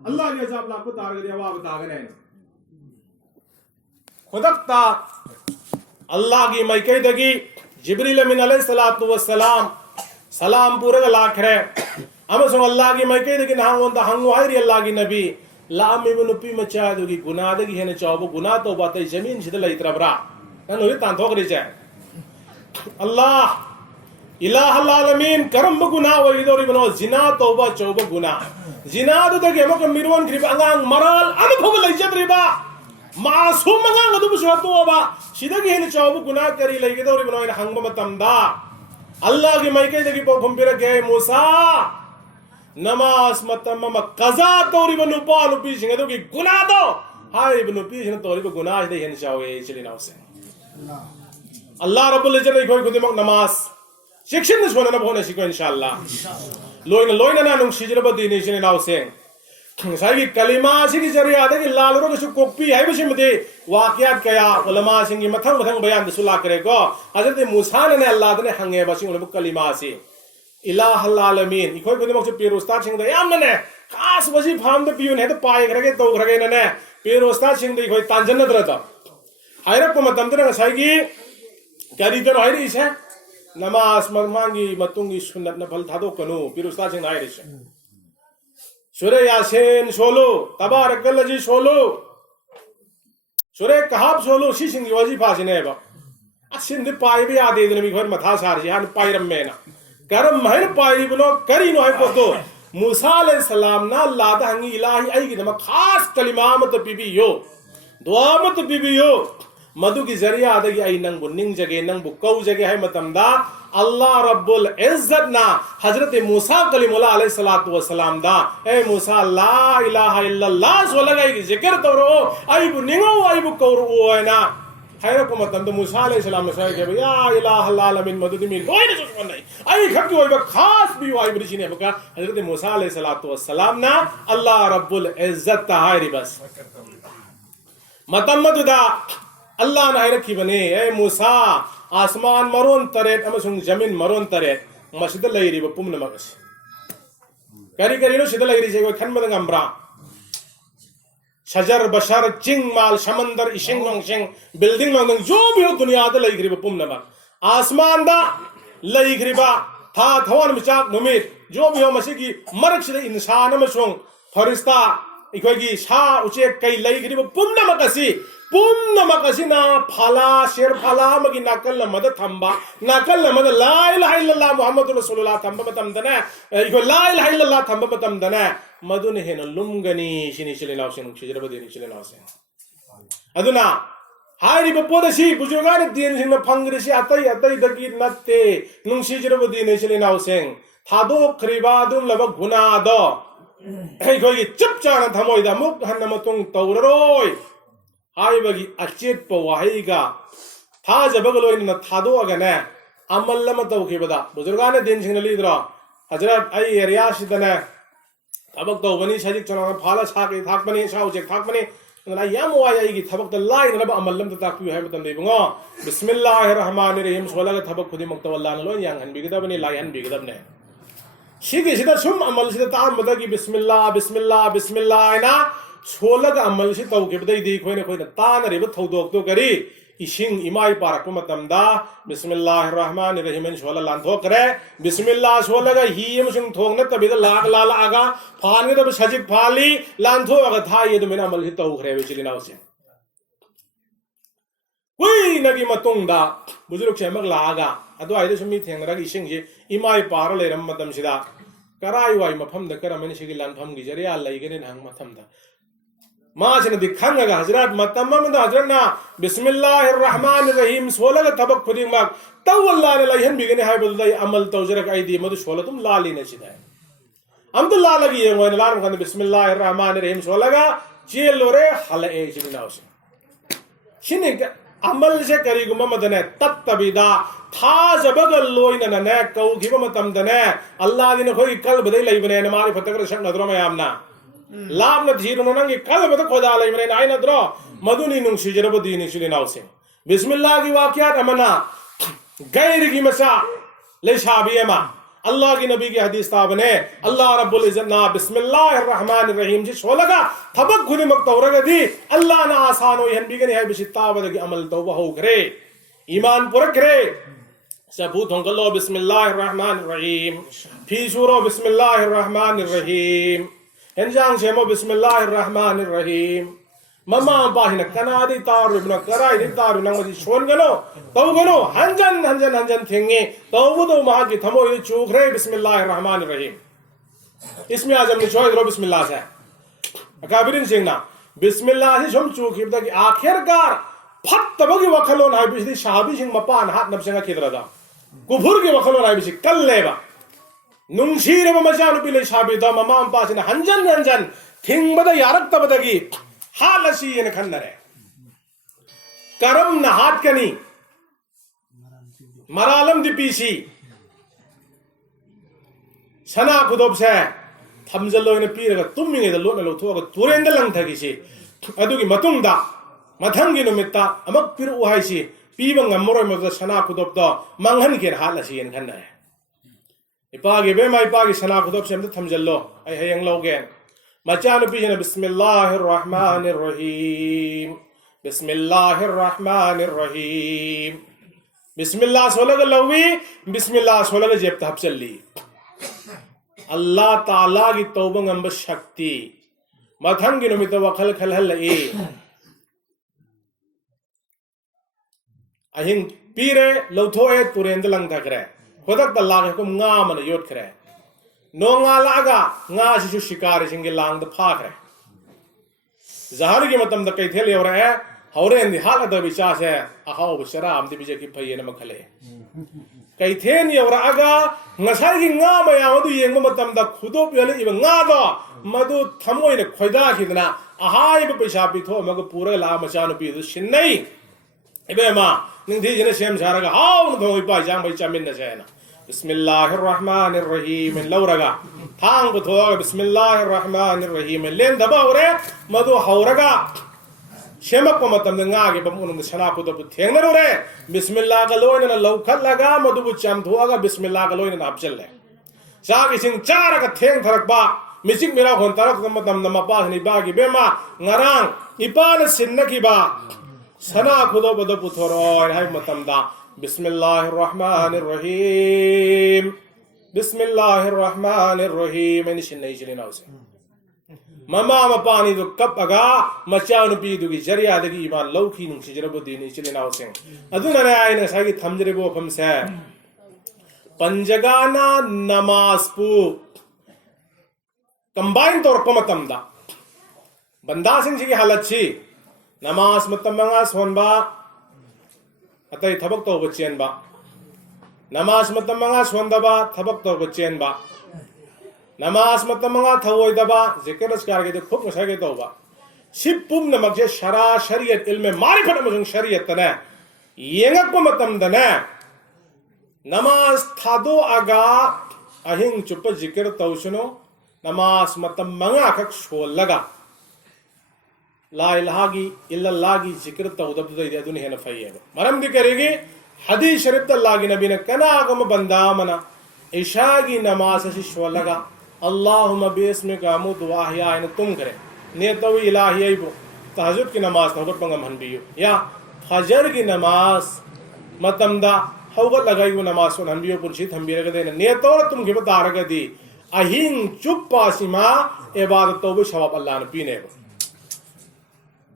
अल्लाह के अजाब लाख तारगे अवाब तागने खुदकता अल्लाह की मैकैदगी जिब्रील अमीन अलैहिस्सलातु वस्सलाम सलाम पूरे लाखरे अमसुंग अल्लाह की मैकैदगी नांगोंदा हंगु हायरी अल्लाह की नबी लामिबु नुपी मचादगी गुनादगी हेने चौबु गुना तो बातै जमीन सिद लैत्रब्रा ननु तांथोकरि चे अल्लाह इलाहल आलमीन करम गुना वइदोरि बनो जिना तौबा चौबा गुना जिना दुदगे मक मिरवन ग्रिब अंगांग मराल अनुभव लैजद्रिबा मासूम अंगांग अदु बुसवतोबा सिदगी हेने चौबु गुना करी लैगदोरि बनो इन हंगब मतमदा अल्लाह की मैकैदगी पौफम पिरगे मूसा नमाज मतम कजा तौरी बनुपा नुपी सिंगदो की गुना दो हाय बनुपी सिंग तौरी को गुनाह दे हेने चावे चलिनाव से अल्लाह रब्बुल इज्जत इखोय खुदिमक नमाज शिक्षण सोना न बोने सिको इंशाअल्लाह लोइना ना नुंग सिजरब दिनि चलिनाव से सागी कलिमा सिगी जरिया दे की लालरो के कोपी हाय बसिमदे वाकियात कया उलमा सिंगी मथंग मथंग बयान दसुला करे को हजरत मूसा ने अल्लाह ने हंगे बसिंग उलम कलिमा से इलाहल आलमीन इखोय खुदिमक से पेरोस्ता सिंग दे यामने खास वजी फाम दे पियुन है तो पाए खरगे तो खरगे ने पेरोस्ता सिंग दे इखोय तांजन द्रता हायरक को मतम दे सागी करी दर हायरी से नमाज मांगी मतुंगी सुन्नत नफल थादो कनु पेरोस्ता सिंग हायरी से सूरह यासीन सोलो तबारकल जी सोलो सूरह कहफ सोलो सी सिंग वजीफा सिने बा असिन दे पाए भी आदे दे मी घर मथा सार जी हान पायरम मेना करम महर पाई बनो करी नो है पोतो मूसा अलैहिस्सलाम ना अल्लाह दा हंगी इलाही आई की नम खास कलिमा मत पिबियो दुआ मत पिबियो मधु की जरिया आदगी आई नंग बुनिंग जगे नंग बुकौ जगे है मतमदा अल्लाह रब्बुल इज्जत ना हजरत मूसा कलीमुल्लाह अलैहिस्सलातु वस्सलाम दा ए मूसा ला इलाहा इल्लल्लाह सो लगाई की जिक्र तोरो आई बुनिंगो आई बुकौ है ना खैर को मतम मूसा अलैहिस्सलाम ने सही के या इलाहल आलमीन मदद में लोई ने सुन नहीं आई खत की ओय खास भी आई बरिशी ने बका हजरत मूसा अलैहिस्सलातु वस्सलाम ना अल्लाह रब्बुल इज्जत ताहारी बस मतम मददा अल्लाह ने रखी बने ए मूसा आसमान मरोन तरेत अमसुंग जमीन मरोन तरेत मस्जिद लैरी बपुम नमगस करी करी नो सिद लैरी से खनमद गमरा शजर बशर चिंग माल समंदर इशिंग वंशिंग बिल्डिंग मंग जो भी हो दुनिया दा लैग्रिब पुम नमक आसमान दा लैग्रिबा था थवन मिचाक नुमित जो भी हो मसी की मरक से इंसान अमसुंग फरिश्ता इखोगी सा उचे कई लैग्रिब पुम नमकसी ना फाला शेर फाला मगी नाकल मद थंबा नाकल मद ला इलाहा इल्लल्लाह मुहम्मदुर रसूलुल्लाह थंबा मतम दने इको ला इलाहा इल्लल्लाह थंबा मतम दने मदुने हेन लुमगनी सिनि चलेनाव से नुक्षिजरब देनि चलेनाव से अदुना हायरि बपोदसी बुजुर्गान दिन सिंग फंग्रिसि अतै दगी नत्ते नुक्षिजरब देनि चलेनाव से थादो खरिबा दुम लब गुना दो इखोगी चुपचाना थमोइदा मुक हन्न मतुंग तौररोय हाइबगी अचेत पवाहिगा था जबगलोइन न थादो अगने अमल लम तौखिबदा बुजुर्गाने दिन सिंग लीद्रा हजरत आई एरिया सिदने थबक तौबनी सजिक चना फाला साके थाकबनी साउजे थाकबनी ना याम वाय आई की थबक त लाई न अमल लम ताकपि है मतन देबंगो बिस्मिल्लाहिर रहमानिर रहीम सोलग थबक खुदि मक्तव अल्लाह लो यांग हन बिगदबनी लाई हन बिगदबने सिगे सिदा सुम अमल सिदा तार मदगी बिस्मिल्लाह बिस्मिल्लाह बिस्मिल्लाह ना सोलग अमल से तौखिबदई दी खोइने खोइने तानरिब थौदोक तो करी इशिंग इमाई पारक मतमदा बिस्मिल्लाहिर रहमानिर रहीम सोला लांथो करे बिस्मिल्लाह सोलगा ही मसिंग थोंग न तबिद लाग लाल आगा फाने दब सजिक फाली लांथो अगा था ये तो मेरा अमल से तौखरे बेचिनाव से कोई नगी मतुंगदा बुजुर्ग से मग लागा अदो आइदे सुमी थेंगरा इशिंग जे इमाई पार लेरम मतम सिदा कराई वाई मफम द करमनि सिगी लांफम गी जरिया लैगने नंग मथमदा माशने दिखंगा हजरत मतम में हजरत ना बिस्मिल्लाहिर रहमानिर रहीम सोलग थबक खुदिंग मक तवल्ला ने लहन बिगने हाय बदलाई अमल तौजरक आईदी मधु सोल तुम लाली ने सिदा हम तो ला लगी है वो लाल खन बिस्मिल्लाहिर रहमानिर रहीम सोलगा चेलोरे हल ए सिनाव से शिने अमल से करी गुम मदने तत्तबिदा था जबगल लोइन ने कौ खिब मतम दने अल्लाह दिन खोई कल बदई लई बने न मारी फतकर शक नदरो में आमना लाभ न धीर नंगे कल बद खोदा लई बने नाई नदरो मदुनी नुंग सिजरब दीनि सिलिनाव से बिस्मिल्लाह की वाकियात अमना गैर की मसा ले शाबियमा अल्लाह की नबी की हदीस ताबने अल्लाह रब्बुल इज्जत ना बिस्मिल्लाहिर रहमानिर रहीम जी सोलगा थबक खुदिमक तौरगदी अल्लाह ना आसान हो हनबिगनि है बिसिताबदगी अमल तौबा हो करे ईमान पुरक करे सबूत होंगलो बिस्मिल्लाहिर रहमानिर रहीम फीसूरो बिस्मिल्लाहिर रहमानिर रहीम हेंजांग शेमो बिस्मिल्लाहिर रहमानिर रहीम ममा बाहिन कनादी तारु बिना कराई दी तारु नंगदी शोन गनो तौगनो हंजन हंजन हंजन थेंगे तौबुदो मा की थमो ये चूखरे बिस्मिल्लाहिर रहमानिर रहीम इसमें आजम ने छोड़ दो बिस्मिल्लाह से अकाबिरिन सिंगना बिस्मिल्लाह से हम चूखिबदा की आखिरकार फट तबगी वखलोन हाय बिसदी शहाबी सिंग मपान हाथ नबसेंगा खिदरादा कुफुर की वखलोन हाय बिसि कल्लेबा नुंगशीर मचानु बिले शहाबी दा ममा पासिन हंजन हंजन थिंगबदा यारक तबदगी हालसी इन खन्नरे करम नहात कनी मरालम दिपीसी सना खुदोब से थमजलो इन पीरगा तुमिंगे द लोन लोथोगा तुरेंद लंथगिसी अदुगी मतुंगदा मथंगी नुमित्ता अमक पिरु हाइसी पीबा ngमरोय मद सना खुदोब द मंगहन के हालसी इन खन्नरे इपागे बेमा इपागे सना खुदोब से हम थमजलो आई हयंग लोगे मचानु पीजना बिस्मिल्लाहिर रहमानिर रहीम बिस्मिल्लाहिर रहमानिर रहीम बिस्मिल्लाह सोलग लवी बिस्मिल्लाह सोलग जेब तहब चली अल्लाह ताला की तौबा ngamba शक्ति मथंगी नुमित वखल खलहल ए अहिंग पीरे लौथोए तुरेंद लंग थकरे खुदक तल्लाग को nga मन योट करे नोंगा लागा nga सिसु शिकार सिंगे लांग द फाखरे जहर के मतम द कैथेल योरे हौरे इंदि हाल द विचा से अहाव बशरा आमदि बिजे की फये न मखले कैथेन योरा आगा ngasai की nga मया मदु येंग मतम द खुदो पिले इब nga दो मदु थमोय न खोइदा खिदना अहाय ब पैसा पिथो मग पूरे ला मचानु पि दु सिन्नै इबे मा निंथि जने सेम सारगा हाव न धोइ पाइ जांग बै चामिन न सेना बिस्मिल्लाहिर रहमानिर रहीम लौरगा थांग बुथोगा बिस्मिल्लाहिर रहमानिर रहीम लेन दबावरे मदु हौरगा शेमक मतम nga ge बमुन सना को दब थेंगनो रे बिस्मिल्लाह का लोइन न लौखल लगा मदु बु चाम धोगा बिस्मिल्लाह का लोइन न अपचल ले सागी सिंग चार का थेंग थरकबा मिसिक मेरा होन तरक मतम न मपा नि बागी बेमा ngarang इपान सिन्नकी बा सना खुदो बद पुथोरो हाय मतम दा बिस्मिल्लाहिर रहमानिर रहीम बिस्मिल्लाहिर रहमानिर रहीम इन सिन्नै जिलिनाउ से ममा मपानी दु कप अगा मचानु पी दुगी जरिया दगी इमान लौखी नुंसी जरबो दिनी चिलिनाउ से अदुना रे आइना सागी थमजरेबो फम से पंजगाना नमाज पु कंबाइन तौर पर मतम दा बंदा सिंह जी की हालत छी नमाज मतम मंगा सोनबा अतई थबक तो बचेन बा नमाज मतम मंगा सोनदबा थबक तो बचेन बा नमाज मतम मंगा थवोय दबा जिक्र अस्कार के खूब मसागे तो बा सिपुम नमक जे शरा शरीयत इल्म मारिफत मजंग शरीयत तने येंगक को मतम दने नमाज थादो आगा अहिंग चुप जिक्र तौसनो नमाज मतम मंगा खक सोलगा ला इलाही इल्लल्लाही जिक्र तौदब दे दुन हेन फयेब मरम दी करेगी हदीस शरीफ अल्लाह की नबी ने कना गम बंदा मना इशा की नमाज से सोलगा अल्लाहुम्मा बिस्मिका अमूतु व अहया इन तुम करे ने तो इलाही आइबो तहज्जुद की नमाज तहज्जुद पंगम हनबियो या फजर की नमाज मतमदा हौगत लगाई वो नमाज सुन हनबियो पुरशी थंबीरे के ने तो तुम के बता रगे दी अहिंग चुप पासिमा इबादत तो शवाब अल्लाह ने पीने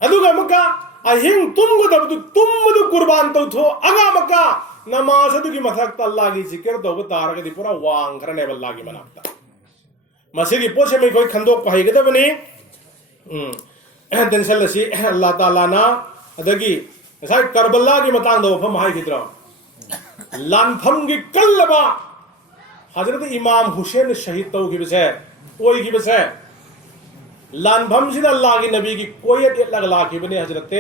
अदुगा मका अहिंग तुम को दब तुम मदु कुर्बान तो थो अगा मका नमाज अदुगी मथक अल्लाह की जिक्र तो बता रगे दी पूरा वांग करने अल्लाह की मनाता मसीगी पोसे में कोई खंदोक पाएगा तो बने दंसल लसी अल्लाह ताला ना अदगी ऐसा करबला की मतांग दो फम हाई कितरा लानफम की कल्लबा हजरत इमाम हुसैन शहीद तो की बसे कोई की बसे लानफम से अल्लाह की नबी की कोई लग ला की बने हजरत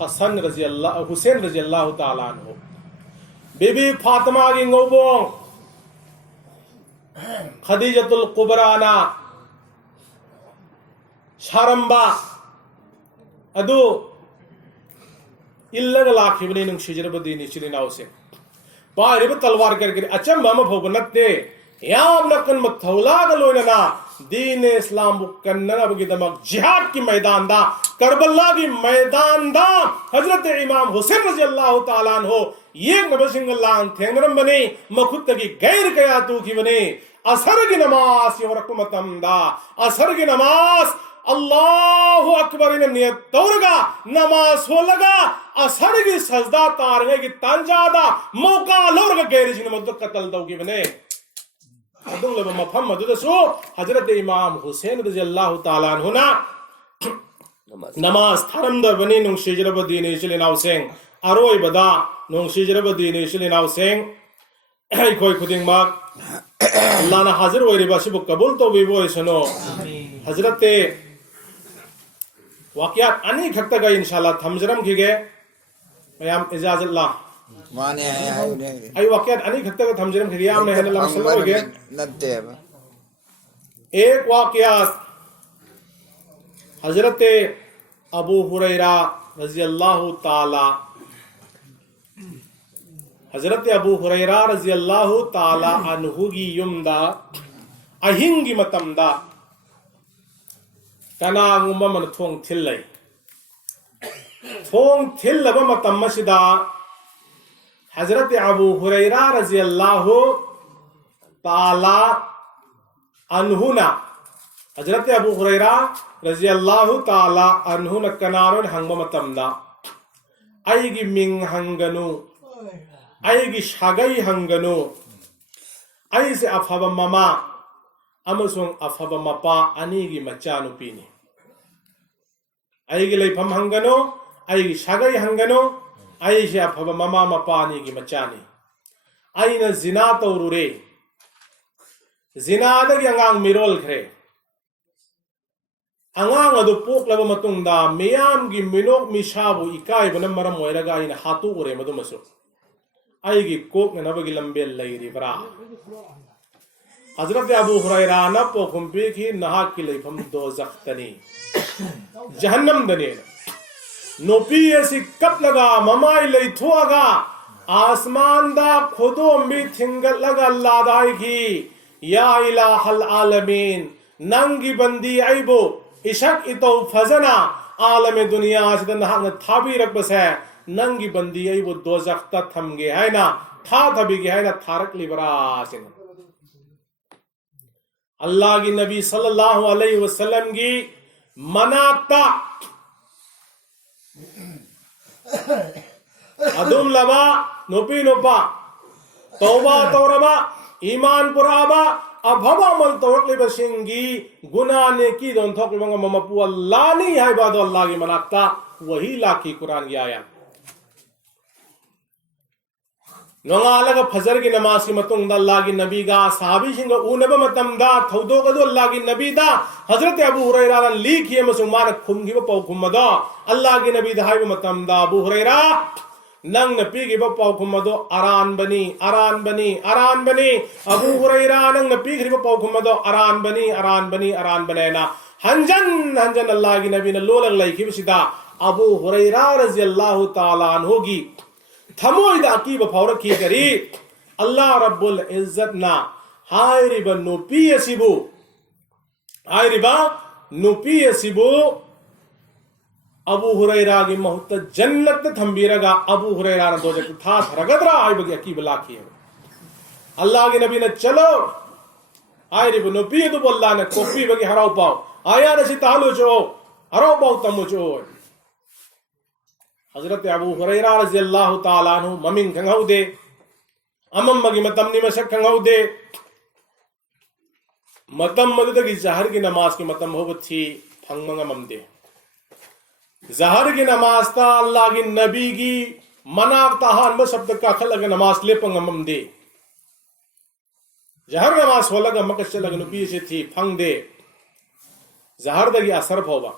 हसन रजी अल्लाह हुसैन रजी अल्लाह ताला अन्हु बीबी फातिमा की ngobong खदीजतुल कुबराना शारंबा अदु इल्लग लाखिबने नुं शिजरबदी निचिलिनाव से पारिब तलवार करके अचंब अम फोब नत्ते याम नकन मथौला गलोइना दीन इस्लाम कन्नबगिदमक जिहाद की मैदान दा करबला की मैदान दा हजरत इमाम हुसैन रज़ियल्लाहु ताला अन्हो ये नबसिंगल्लाह थेंगरम बने मखुत की गैर कया तू की बने असर की नमाज यो रकमतम दा असर की नमाज अल्लाहु अकबर ने नियत तौरगा नमाज हो लगा असर की सजदा तारगे की तंजादा मौका लोरगा गैर जिन मद कतल दो की बने अदुल मफम मदुदसु हजरत इमाम हुसैन रज़ियल्लाहु ताला अन्हु ना नमाज थरम द बनी नुंग शिजरब दीन इचले नाउसेंग अरोय बदा नुंग शिजरब दीन इचले नाउसेंग कोई खुदिंग माक अल्लाह ना हाजिर वरिबा सिबु कबूल तो बिबो इसनो हजरत वाकयात अनी खक्ता गा इंशाल्लाह थमजरम खिगे मयाम इजाजत ला माने आई वाकयात अनी खक्ता गा थमजरम खिगे याम ने हल्ला सल्लल्लाहु अलैहि नत्ते एक वाकयात हजरत अबू हुरैरा रज़ियल्लाहु ताला हजरत अबू हुरैरा रज़ियल्लाहु ताला अन्हु की युमदा अहिंगी मतमदा कनागुम्बा मन थोंग थिल्लै थोंग थिल्लबा मतम मसिदा हजरत अबू हुरैरा रज़ियल्लाहु ताला अन्हुना हजरत अबू हुरैरा रज़ियल्लाहु ताला अन्हुना कनारोन हंगबा मतमदा आइगी मिंग हंगनु आइगी शागई हंगनु आइसे अफबा ममा अमसुंग अफबा मपा अनीगी मचा नुपीनी आइगी लेफम हंगनु आइगी शागई हंगनु आइसे अफबा ममा मपा अनीगी मचानी आइना जिना तौरुरे जिनादगी अंगांग मिरोल खरे अंगांग अदु पोकलबा मतुंगदा मियामगी मिनोक मिसाबु इकाइबना मरम ओइरगा आइना हातु उरे मदुमसु आइगी कोक नबगी लंबे लैरिबरा हजरत अबू हुरैरा न पोखुंपी की नहा की लेफम दोजख्तनी जहन्नम दने नोपी ऐसी कप लगा ममाई लेथुआगा आसमान दा खुदों भी थिंगल लगा लादाई की या इलाहल आलमीन नंगी बंदी आइबो इशक इतो फजना आलम दुनिया से नहा थाबी रख बस है नंगी बंदी आइबो दोजख्ता थमगे है ना था थबी के है ना थारक लिबरा सिन अल्लाह की नबी सल्लल्लाहु अलैहि वसल्लम की मनाता अदुम लबा नोपी नोपा तौबा तौरबा ईमान पुराबा अभवा मल तौरक बसिंगी गुना ने की दोन थोक बंग ममपु अल्लाह नहीं है बादो अल्लाह की मनाता वही लाखी कुरान की आया नोंगालग फजर की नमाज की मतुंग अल्लाह की नबी गा सहाबी सिंग उनब मतम दा थौदो गदो अल्लाह की नबी दा हजरत अबू हुरैरा ली किए मुसलमान खुमगी पौ खुमदा अल्लाह की नबी दा हाय मतम दा अबू हुरैरा नंग नपी की पौ खुमदो अरान बनी अरान बनी अरान बनी अबू हुरैरा नंग नपी की पौ खुमदो अरान बनी अरान बनी अरान बनेना हंजन हंजन अल्लाह की नबी ने लोलग लाई की बिसिदा अबू हुरैरा रज़ियल्लाहु ताला अन्हु की थमोइदा की बफौर की करी अल्लाह रब्बुल इज्जत ना हाय रिबा नुपी सिबु हाय रिबा नुपी सिबु अबू हुरैरा की महत जन्नत थंबीरगा अबू हुरैरा ने दोजख था रगदरा आय बगी की बला की अल्लाह के नबी ने चलो हाय रिबा नुपी तो बोला ने कोपी बगी हराव पाओ आया रसी तालो जो हराव पाओ तमो जो हजरत अबू हुरैरा रज़ियल्लाहु ताला अन्हु ममिंग खंगौदे अमम मगी मतम नि मशक खंगौदे मतम मददगी जहर की नमाज की मतम होबत थी फंगमंग ममदे जहर की नमाज ता अल्लाह की नबी की मनाक ताहान में शब्द का खलग नमाज ले पंग ममदे जहर नमाज हो लगा मकश लग नुपी से थी फंग दे जहर दगी असर होबा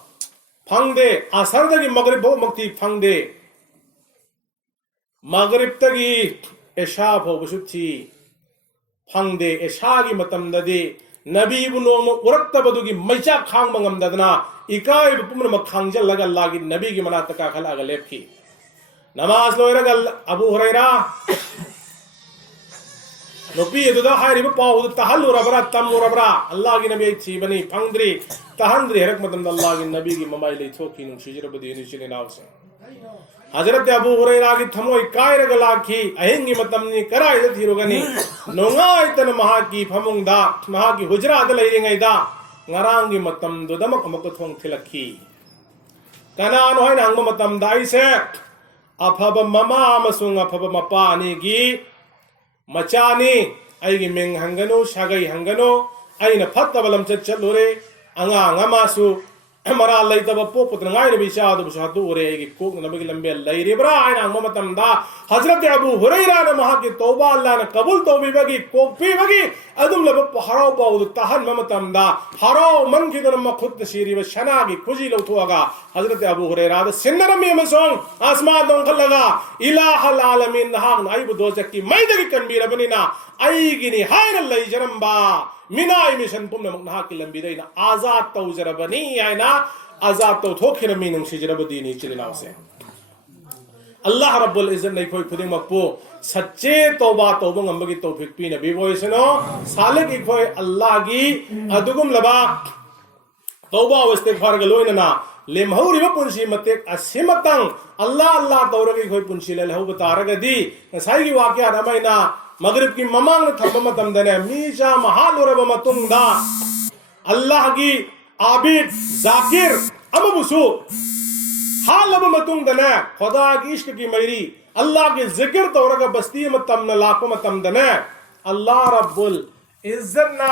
फंग दे असर दगी मगरिब हो मक्ति फंग दे मगरिब तगी ऐशा हो बसुथी फंग दे ऐशा की मतम दे नबी बुनोम उरक्त बदुगी मैचा खांग मंगम ददना इकाई पुमन मखांजल लगा अल्लाह की नबी की मना तका खला गलेप की नमाज लोयरग अबू हुरैरा नुपी अदुदा हारिब पाउ तहल्लुरबरा तमुरबरा अल्लाह की नबी थीबनी फंगद्री तहंद्री हरक मतम अल्लाह की नबी की ममाई लेथोकी नुसिजरबदी निचिने नावसे हजरत अबू हुरैरा की थमोई कायरग लाखी अहिंगी मतमनी कराय थीरुगनी नोंगाय तन महा की फमुंगदा महा की हुजराद लेरिंगैदा ngaranggi matam do damak amok thong thilakhi kanan hoin hang matam dai se aphaba mama amasung aphaba mapa ni gi machani aigi meng hangano sagai hangano aina phattaba lamchat chalore anga ngamasu amara laitaba poputna ngai ne bisa do sadu ore aigi kok nabagi lambe laire bra aina hang matam da hazrat abu huraira ne maha ki tauba allah ne qabul tawbi bagi kokpi bagi adum lab harau baud tahan matam da harau man ki dam khud shiri wa shana gi kuji lo thuaga hazrat abu huraira da sinnaram me masong asma dong khalaga ilahal alamin hang ai bu dozak ki mai dagi kanbira banina ai gini hayra lai jaramba minai mission pum na makna ki lambi daina azad taw jarabani aina azad taw thokhira minung sijrabadi ni chilina se Allah Rabbul Izzat nei khoi khuding makpo सच्चे तौबा तौबा ngambagi tawfik pina bi voiseno salik ikhoi Allah gi adugum laba tauba istighfar ga loina na lemhauri ba punsi matek asimatang Allah Allah tawragi khoi punsi le lahu bataraga di ngasai gi wakya ramaina maghrib ki mamang thamba matam dane mija mahalura ba matunda Allah gi abid zakir amabusu हालब मतुंग दने खुदा की इश्क की मेरी अल्लाह के जिक्र तौरगा बस्ती मतम न लाखों मतम दने अल्लाह रब्बुल इज्जत ना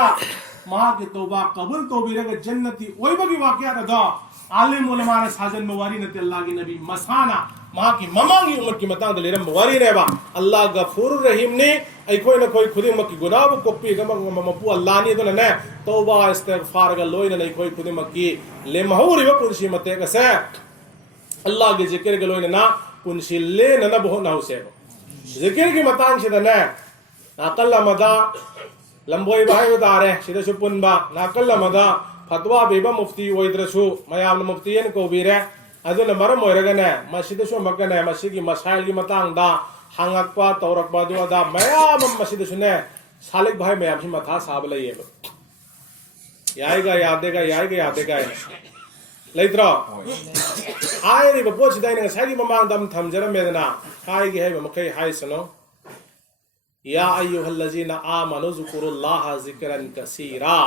मां की तौबा कबूल तौबी रगा जन्नती ओई बगी वाकया रदा आलिम उलमा ने साजन मवारी नते अल्लाह की नबी मसाना मां की ममांगी उम्र की मतांग दलेरम मवारी रेबा अल्लाह गफूर रहीम ने आई कोई न कोई खुदी मक्की गुनाह को कोपी गम मपू अल्लाह ने तो ने तौबा इस्तिगफार गा लोई न कोई खुदी मक्की ले महूरी व पुरशी मते कसे अल्लाह के जिक्र के लोइन ना पुनशिले नना बहुत ना उसे जिक्र की मतांग से दने नाकल मदा लंबोई भाई बता रहे सीधे सुपुन बा नाकल मदा फतवा बेबा मुफ्ती ओइद्रसु मयाम मुफ्तीयन को बीरे अदुन मरम ओइरगने मसीदे सु मगने मसी की मसाइल की मतांग दा हांगकपा तौरकपा दो दा मयाम मसीदे सुने सालिक भाई मयाम से मथा साब लइए यायगा यादेगा लेत्रो आय रि बपो सिदाय न सागी ममांग दम थमजर मेदना हाय गे है मखै हाय सनो या अय्युहल्लजीना आमनु ज़ुकुरुल्लाह ज़िक्रन कसीरा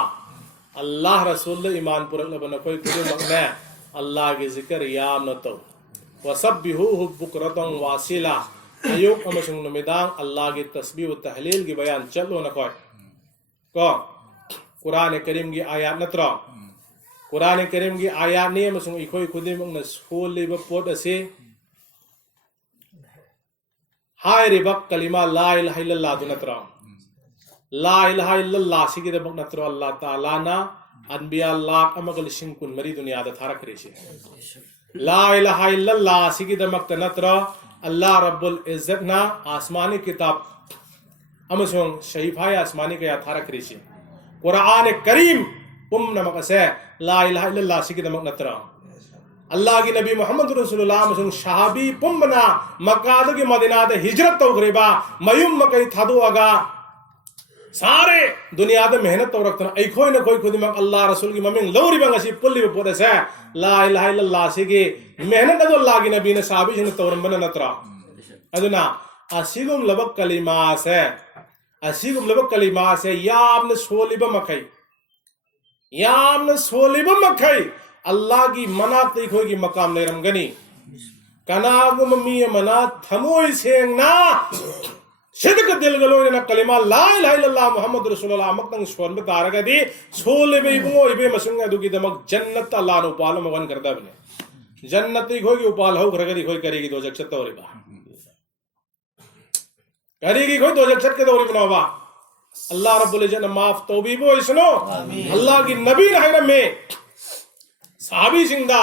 अल्लाह रसूल ईमान पुरक लब कोई कुदे मगने अल्लाह के जिक्र याम न तो वसब्बिहुहु बुकरतन वासिला अयुक अमसुंग नमिदांग अल्लाह के तस्बीह व तहलील की बयान चलो न को कुरान करीम की आयत नत्र कुरान करीम की आयत ने मसुंग इखोई खुदे मगन सोल लेब पोट असे हाय रे बक कलिमा ला इलाहा इल्लल्लाह दुनत्र ला इलाहा इल्लल्लाह सिगे दबक नत्र अल्लाह ताला ना अनबिया लाख अमगल सिंकुन मरी दुनिया दा थारक रेशे ला इलाहा इल्लल्लाह सिगे दमक नत्र अल्लाह रब्बुल इज्जत ना आसमानी किताब अमसुंग शहीफाय आसमानी के थारक रेशे कुरान करीम पुम नमक से ला इलाहा इल्लल्लाह सिगे दमक नत्र अल्लाह की नबी मोहम्मद रसूलुल्लाह मसुंग शहाबी पुम्बना मक्का के मदीना दे हिजरत तो गरीबा मयुम मकई थादो अगा सारे दुनिया दे मेहनत तो रखतना ऐ कोई न कोई खुद मक अल्लाह रसूल की ममिंग लौरी बंगसी पुल्ली बे पोरे से ला इलाहा इल्लल्लाह सिगे मेहनत दो अल्लाह की नबी ने साहबी जन तौरम बन नत्रा अदुना असिगुम लबक कलिमा से याम ने सोलिब मखई याम ने सोलिब मखई अल्लाह की मना तैखोई की मकाम ले रमगनी कनागु मम्मी मना थमोई सेंगना सिदक दिल गलो ने कलिमा ला इलाहा इल्लल्लाह मुहम्मद रसूलुल्लाह मक्तंग सोन बतारगा दी सोले बे इबो इबे मसंग दु की दमक जन्नत अल्लाह नो पाल मगन करदा बने जन्नत इखोई की उपाल हो करगदी कोई करेगी दो जक्षत तौरी बा करेगी कोई दो जक्षत के तौरी बनावा अल्लाह रब्बुल इज्जत माफ तौबी बो इसनो अल्लाह की नबी रहम में साहबी सिंदा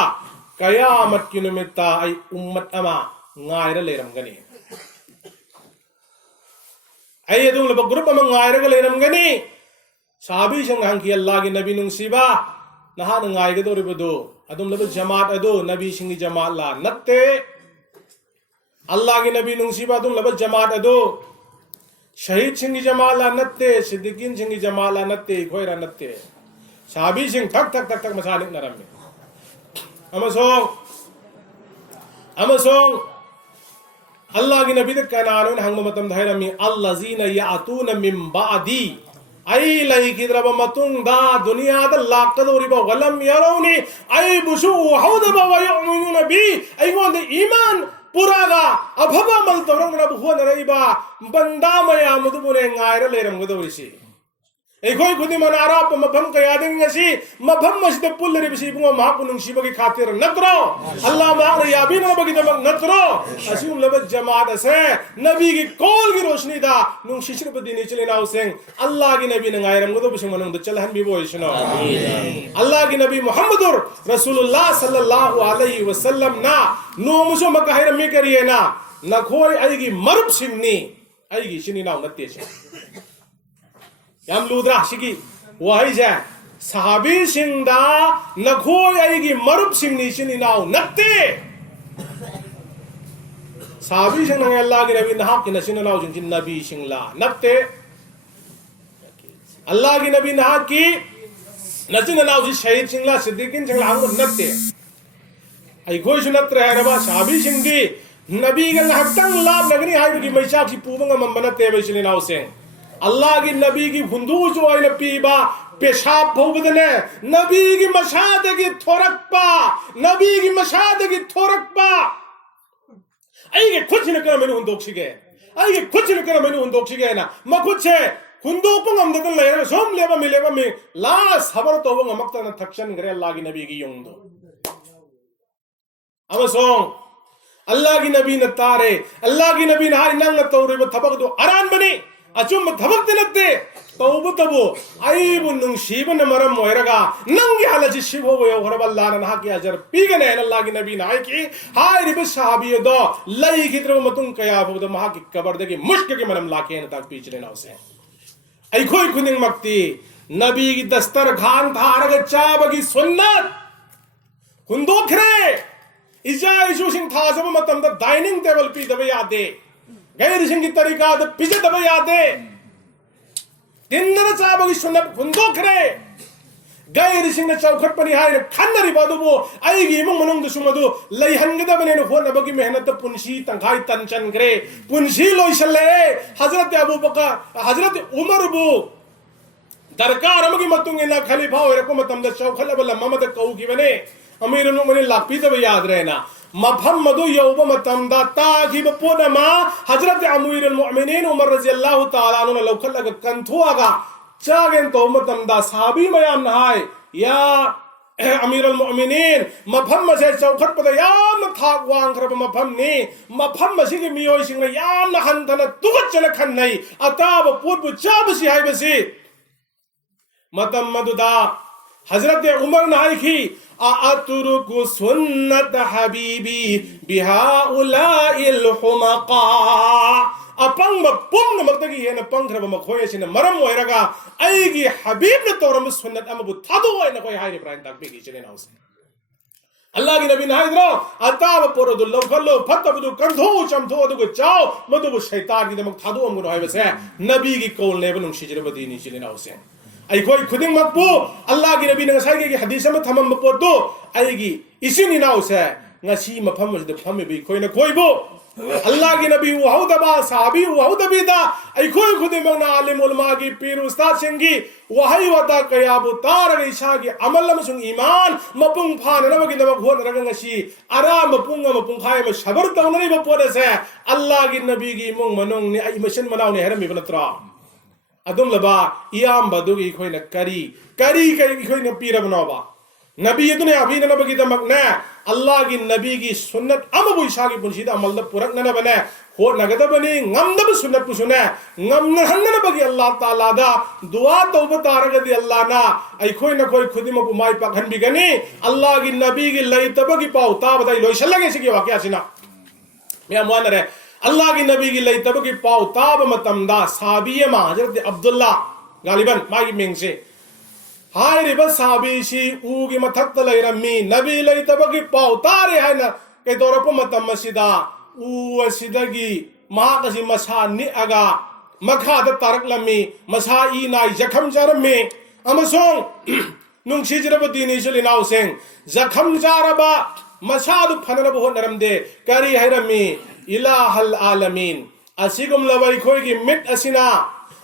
कयामत की निमित्ता आई उम्मत अमा गायरा ले रमगनी आई अदुम लब ग्रुप अमा गायरा ले रमगनी साहबी सिंगां की अल्लाह की नबी नुंसीबा नहा गायगे दोरिबदो अदुम लब जमात अदो नबी सिंगी जमात ला नत्ते अल्लाह की नबी नुंसीबा अदुम लब जमात अदो शहीद सिंह जमाला नत्ते सिद्दीकीन सिंह जमाला नत्ते खोयरा नत्ते साबी सिंह थक थक थक थक मसानिक नरम्मे अमसोंग अल्लाह की नबी कनानों हंग मतम धैरमी अल्लाजीना यातून मिन बादी आई लैकिद्रब मतुंगदा दुनियादा लाक्कदोरिबा वलम यरौनी आई बुशु हौदबा वयुमिनुन बी ऐगोंद ईमान पुरागा अभबा मल तौरंगना बुहुन रईबा बंदा मया मुदुबुने ngaira लेरमगदोरिसी ऐखोई खुदी मनारा मफम कयादिंगसी मफम मस्जिद पुल्लरि बिसी बुंगो महापुनुंग शिबगी खातिर नत्रो अल्लाह मार याबी नबगी दमक नत्रो असीम लब जमात से नबी की कॉल की रोशनी दा नुंग शिशिर बदी नीचले नाउ सेंग अल्लाह की नबी नंगायरम गदो बिसंग मनंग चलहन भी वो इशनो अल्लाह की नबी मुहम्मदुर रसूलुल्लाह सल्लल्लाहु अलैहि वसल्लम ना नो मुसो मकाहिर में करिए ना नखोई आईगी मरुब सिंगनी आईगी शिनी नाउ नत्ते से याम लूद्रा शिगी वही जाए सहाबी सिंगदा नखोय आईगी मरुब सिंगनी शिनी नाउ नत्ते सहाबी सिंग नंगे अल्लाह की नबी नहा की नशिन नाउ जिन नबी सिंगला नत्ते अल्लाह की नबी नहा की नशिन नाउ जी शहीद सिंगला सिद्दीकीन सिंगला हमको नत्ते आई कोई सुनत रहे रबा सहाबी सिंगदी नबी का हक्तंग लाभ लगनी हाई की मैशा की पूबंगा मम्मनते बैशनी नाउ से अल्लाह की नबी की हुंदू जो आई पीबा पेशाब भोबदने नबी की मशाद की थोरकपा नबी की मशाद की थोरकपा आई के कुछ न कर मैंने हुंदोक शिगे आई के कुछ न कर मैंने हुंदोक शिगे ना म कुछ है हुंदोक पंग हम दतन ले सोम लेबा में लास खबर तो वो मक्ता न थक्शन करे अल्लाह की नबी की युंदो अब सोंग अल्लाह की नबी न तारे अल्लाह की नबी न हारी नंग तौरे ब थबक दो अरान बनी अचुम थबक नत्ते तौब तबो आईबु नुंगशीबन मरम मोयरगा नंगी हालजी शिबो यो हरब अल्लाह न हा की अजर पीगने अल्लाह की नबी नाय की हाय रिब सहाबी दो लई की तरह मतुं कया बद महा की कबर दे की मुश्क के मनम लाके न तक पीछने ना उसे आई कोई खुनिंग मक्ति नबी की दस्तर खान थारग चाब की सुन्नत हुंदोखरे इजा इशु सिंह थाजब मतम द डाइनिंग टेबल पी दबे यादे गैर सिंह की तरीका द पिजे दबे यादे दिनर चाबगी सुन्नत हुंदोखरे गैर सिंह चौखट पनी हाय खन्नरि बादुबो आईगी इमुंग मनुंग दुसुमदु लैहनगदबने न होनबगी मेहनत पुंसी तंखाई तंचन करे पुंसी लोइसले हजरत अबू बकर हजरत उमर बु दरकार अमगी मतुंगिना खलीफा होरको मतम द चौखलबल ममद कौगी बने अमीर मुमने लापी दब याद रहना मफम मदु यौब मतम दा तागी बपोनमा हजरत अमीर मुमिनीन उमर रज़ियल्लाहु ताला अन्हु लौखलग कंथुआगा चागेन तो मतम दा साहबी मयाम नहाय या अमीर मुमिनीन मफम से चौखट पद याम थाक वांग खरब मफम ने मफम मसिगे मियोय सिंग याम हंथन तुगत चल खन्नै अताब पुत चाब सि हाय बसी मतम मदुदा हजरत उमर नहाय की अतुरुकु सुन्नत हबीबी बिहाउलाइल हुमका अपंग पुंग मक्तगी है न पंखरब मखोय सिन मरम होयरगा आईगी हबीब न तोरम सुन्नत अमबु थादो होय न कोय हाय इब्राहिम तक बेगी चले नाउसे अल्लाह की नबी नाइद्रो अताब पोरदु लौखलो फतबदु कंधो चमथो अदुगु चाओ मदुबु शैतान की दमक थादो अमगु होय बसे नबी की कौल ने बनु शिजरबदी नि चले नाउसे आई कोई खुदिंग मकबू अल्लाह की नबी ने ngसाई के हदीस में थमम पोतो आईगी इसिनी नाउसे ngasi मफम मजद फम बि कोई न कोई बो अल्लाह की नबी वहु दबा साहबी वहु दबीदा आई कोई खुद मगना आलिम उलमा की पीर उस्ताद सिंगी वही वता कयाबु तार ईशा की अमल मसुंग ईमान मपुंग फान नबगी नब भोन रगंगसी आरा मपुंग मपुंग खाय म शबर तौनरी बपोदे से अल्लाह की नबी की मुंग मनोंग ने आई मशन मनाव ने हरम बिबनत्रा अदुम लबा इयाम बदुगी कोई न करी कोई न पीर बनोबा नबी इतने अभी न बगी दमक ने अल्लाह की नबी की सुन्नत अमबु ईशा की पुंसीदा अमल द पुरक न बने हो नगद बनी ngam सुन्नत पुसुने ngam न हन्न बगी अल्लाह ताला दा दुआ तौबा तारग दी अल्लाह ना आई कोई न कोई खुदी मबु माई पखन बिगनी अल्लाह की नबी की लई तबगी पाउ ता बदाई लोइसल लगे से की वाकया सिना मैं अमवान रे अल्लाह की नबी की लई तबगी पाउ ताब मतम दा साबिये मा हजरत अब्दुल्ला गालिबन माई मिंग से हाय रे बस साबिशी ऊ की मथक लैरमी नबी लई तबगी पाउ तारे है न के दौरप मतम मसिदा ऊ असिदगी महाकसी मसा नि अगा मखाद तारक लमी मसा ई नाई जखम जरमे अमसों नुंगसीजरब दीनी इस्लाम सें जखम जारबा मसादु फनरब होनरमदे करी हैरमी इलाहल आलमीन असिगुम लबई खोई मिट असिना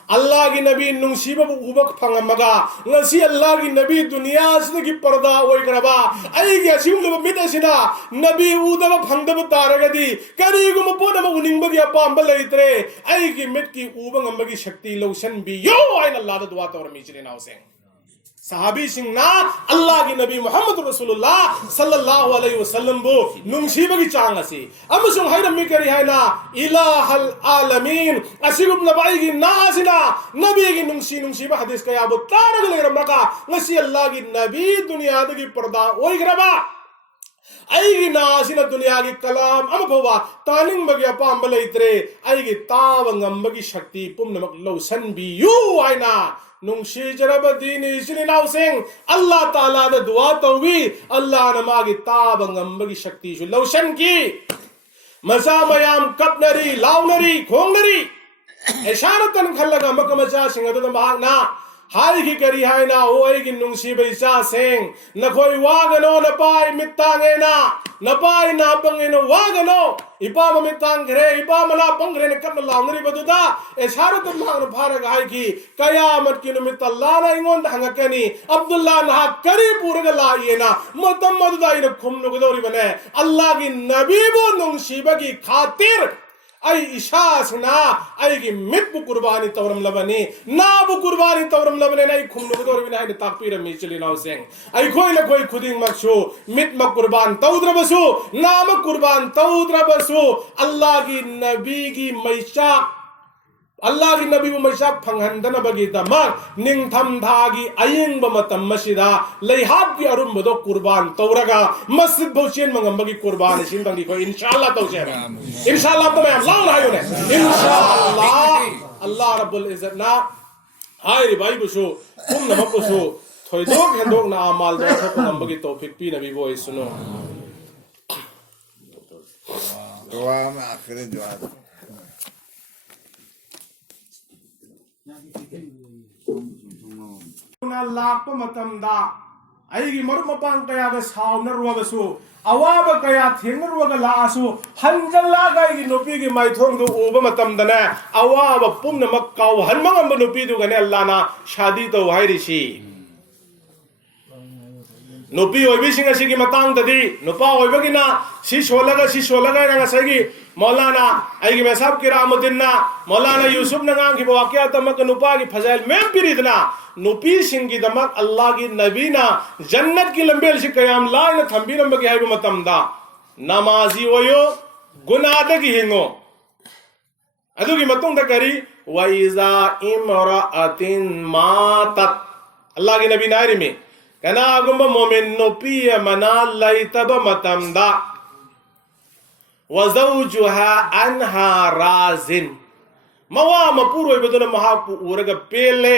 अल्लाह की नबी नुंगसीब उबक फंगमगा ngasi अल्लाह की नबी दुनिया की पर्दा ओइग्रबा अइगी असिगुम लब मिट असिना नबी उदब फंगदब तारगदी करीगुम पोदम उनिंगबगी अपांब लैत्रे अइगी मिट की उबंगमगी शक्ति लौसन बियो आइन अल्लाह द दुआ तौर मिचले नाउसे सहाबी सिंगना अल्लाह की नबी मोहम्मद रसूलुल्लाह सल्लल्लाहु अलैहि वसल्लम बो नुंगसीबगी चांगसी अमसुंग हैरमी करी हैना इलाहल आलमीन असिगुम नबाईगी नासिना नबी की नुंगसीबा हदीस कया बो तारग लेरमका ngasi अल्लाह की नबी दुनिया दगी पर्दा ओइग्रबा अइगी नासिना दुनिया की कलाम अमफवा तानिंग बगी अपांब लैत्रे अइगी ताव ngambagi शक्ति पुमनमक लौसन बियु आइना नुंगसीजरब दीनी इस्लाम सें अल्लाह ताला द दुआ तौवी अल्लाह नमागी ताब ngambagi शक्ति सु लौसन की मसा मयाम कपनरी लाउनरी खोंगनरी इशारतन खल्लगा मकमचा सिंगद महाना हाई की करी है ना ओए की नुंगसी बैसा सेंग न कोई वागनो न पाई मित्तांगेना न पाई ना पंगेनो वागनो इपा मित्तांग घरे इपा मना पंगरे ने कब लाउनरी बदुदा इशारत मांग भारग हाई की कयामत की निमित्त अल्लाह ना इंगोन हंगकनी अब्दुल्ला ना करी पूरग लाइए ना मतम मदुदा इन खुम नुगदोरी बने अल्लाह की नबी वो नुंगसी बगी खातिर आई इशासना आई की मित बु कुर्बानी तवरम लबनी ना बु कुर्बानी तवरम लबने नहीं खुम लोग दौर बिना है ताकपीर में चली नाउ सेंग आई कोई न कोई खुदिंग मक्सो मित मक कुर्बान तौद्र बसो नाम कुर्बान तौद्र बसो अल्लाह की नबी की मैशा अल्लाह की नबी मैशा फंगहंदन बगी दमक निंगथम धागी अयंग बमतम मशिदा लैहाब की अरुम बदो कुर्बान तौरगा मस्जिद भोचेन मंगम बगी कुर्बान सिन तंगी को इंशाअल्लाह तौसे इंशाअल्लाह तो मैं अल्लाह ना यो ने इंशाअल्लाह अल्लाह रब्बुल इज्जत ना हाय रे भाई बसो तुम नमक बसो थोइदोक हेंदोक ना अमाल दो थप नंबगी तौफीक पी नबी वो सुनो दुआ में आखिरी दुआ लाप मतमदा अइगी मरु मपांग कया द सावनरुवगसु अवाब कया थेंगरुवग लासु हंजल्ला गाइगी नुपी की माइथोंग दु ओब मतमदने अवाब पुमनमक काव हनमंगम नुपी दु गने अल्लाह ना शादी तो हाइरिसी नुपी ओइबिसिंग असिगी मतंग ददी नुपा ओइबगिना सी सोलगा रंग सगी मौलाना आइगी मेसाब किरामुद्दीन ना मौलाना यूसुफ नगांग की वाकया तमक नुपा की फजाइल में पिरिदना नुपी सिंह की दमक अल्लाह की नबी ना जन्नत की लंबेल से कयाम लाइन थंबी नंबर की है मतमदा नमाजी ओयो गुनादगी हिंगो अदुगी मतुंग द करी वइजा इमराअतिन मातत अल्लाह की नबी नारी में कना गुंब मोमिन नुपी मना लैतब मतमदा वज़ौजुहा अन्हा राजिन मवा मपुर ओइबदुना महापु उरगा पेले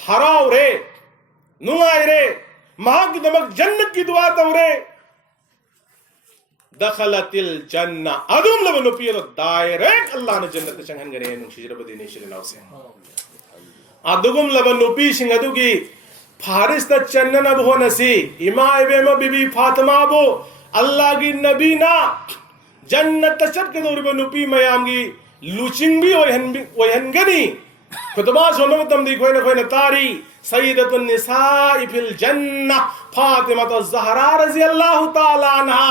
हराव रे नुंगाई रे महाक दमक जन्नत की दुआ तवरे दखलतिल जन्ना अदुम लब नुपियर डायरेक्ट अल्लाह ने जन्नत संगन गरे नुशिजर बदिने शिरनाव से अदुगुम लब नुपी सिंग अदुगी फारिस त चन्नन अब होनसी इमा इबेम बीबी फातिमा बो अल्लाह की नबी ना जन्नत तशद के दौर में नुपी मयामगी लुचिंग भी ओहनगनी खुतबा सोनो तम दी कोई न तारी सय्यदतुन निसाई फिल जन्नह फातिमा ज़हरा रज़ियल्लाहु ताला अन्हा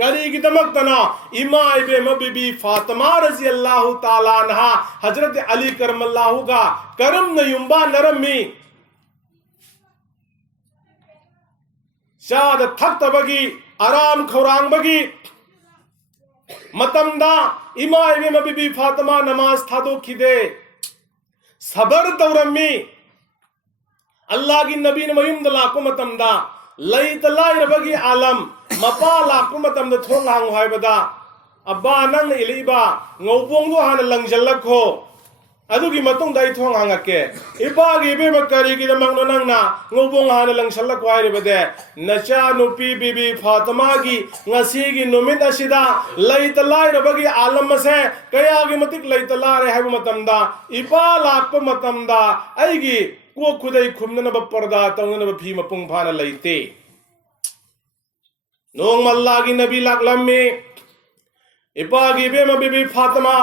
करी की दमक तना इमा इबे बीबी फातिमा रज़ियल्लाहु ताला अन्हा हजरत अली करमल्लाहु का करम न युम्बा नरमी शाद थक तबगी आराम खौरांग बगी मतमदा इमा इबे बीबी फातिमा नमाज था दो खिदे सबर तौरमी अल्लाह की नबी ने मयूम दलाको मतमदा लई तलाई रबगी आलम मपा लाको मतमदा थोंग हांग हाय बदा अब्बा नंग इलीबा ngौबोंग दो हान लंगजलक हो अदुगी मतुंग दाई थोंग हांगके इपागी बेम करिगिदमक no नंगना ngobong hana langsalak waire bade nacha nupi bibi fatima gi ngasi gi numit asida laitalai rabagi alam se kaya gi matik laitala re habu matamda ipa lakpa matamda aigi ko khudai khumna ba parda tawna ba phi mapung phana laite nong malla gi nabi laklamme ipa gi bema bibi fatima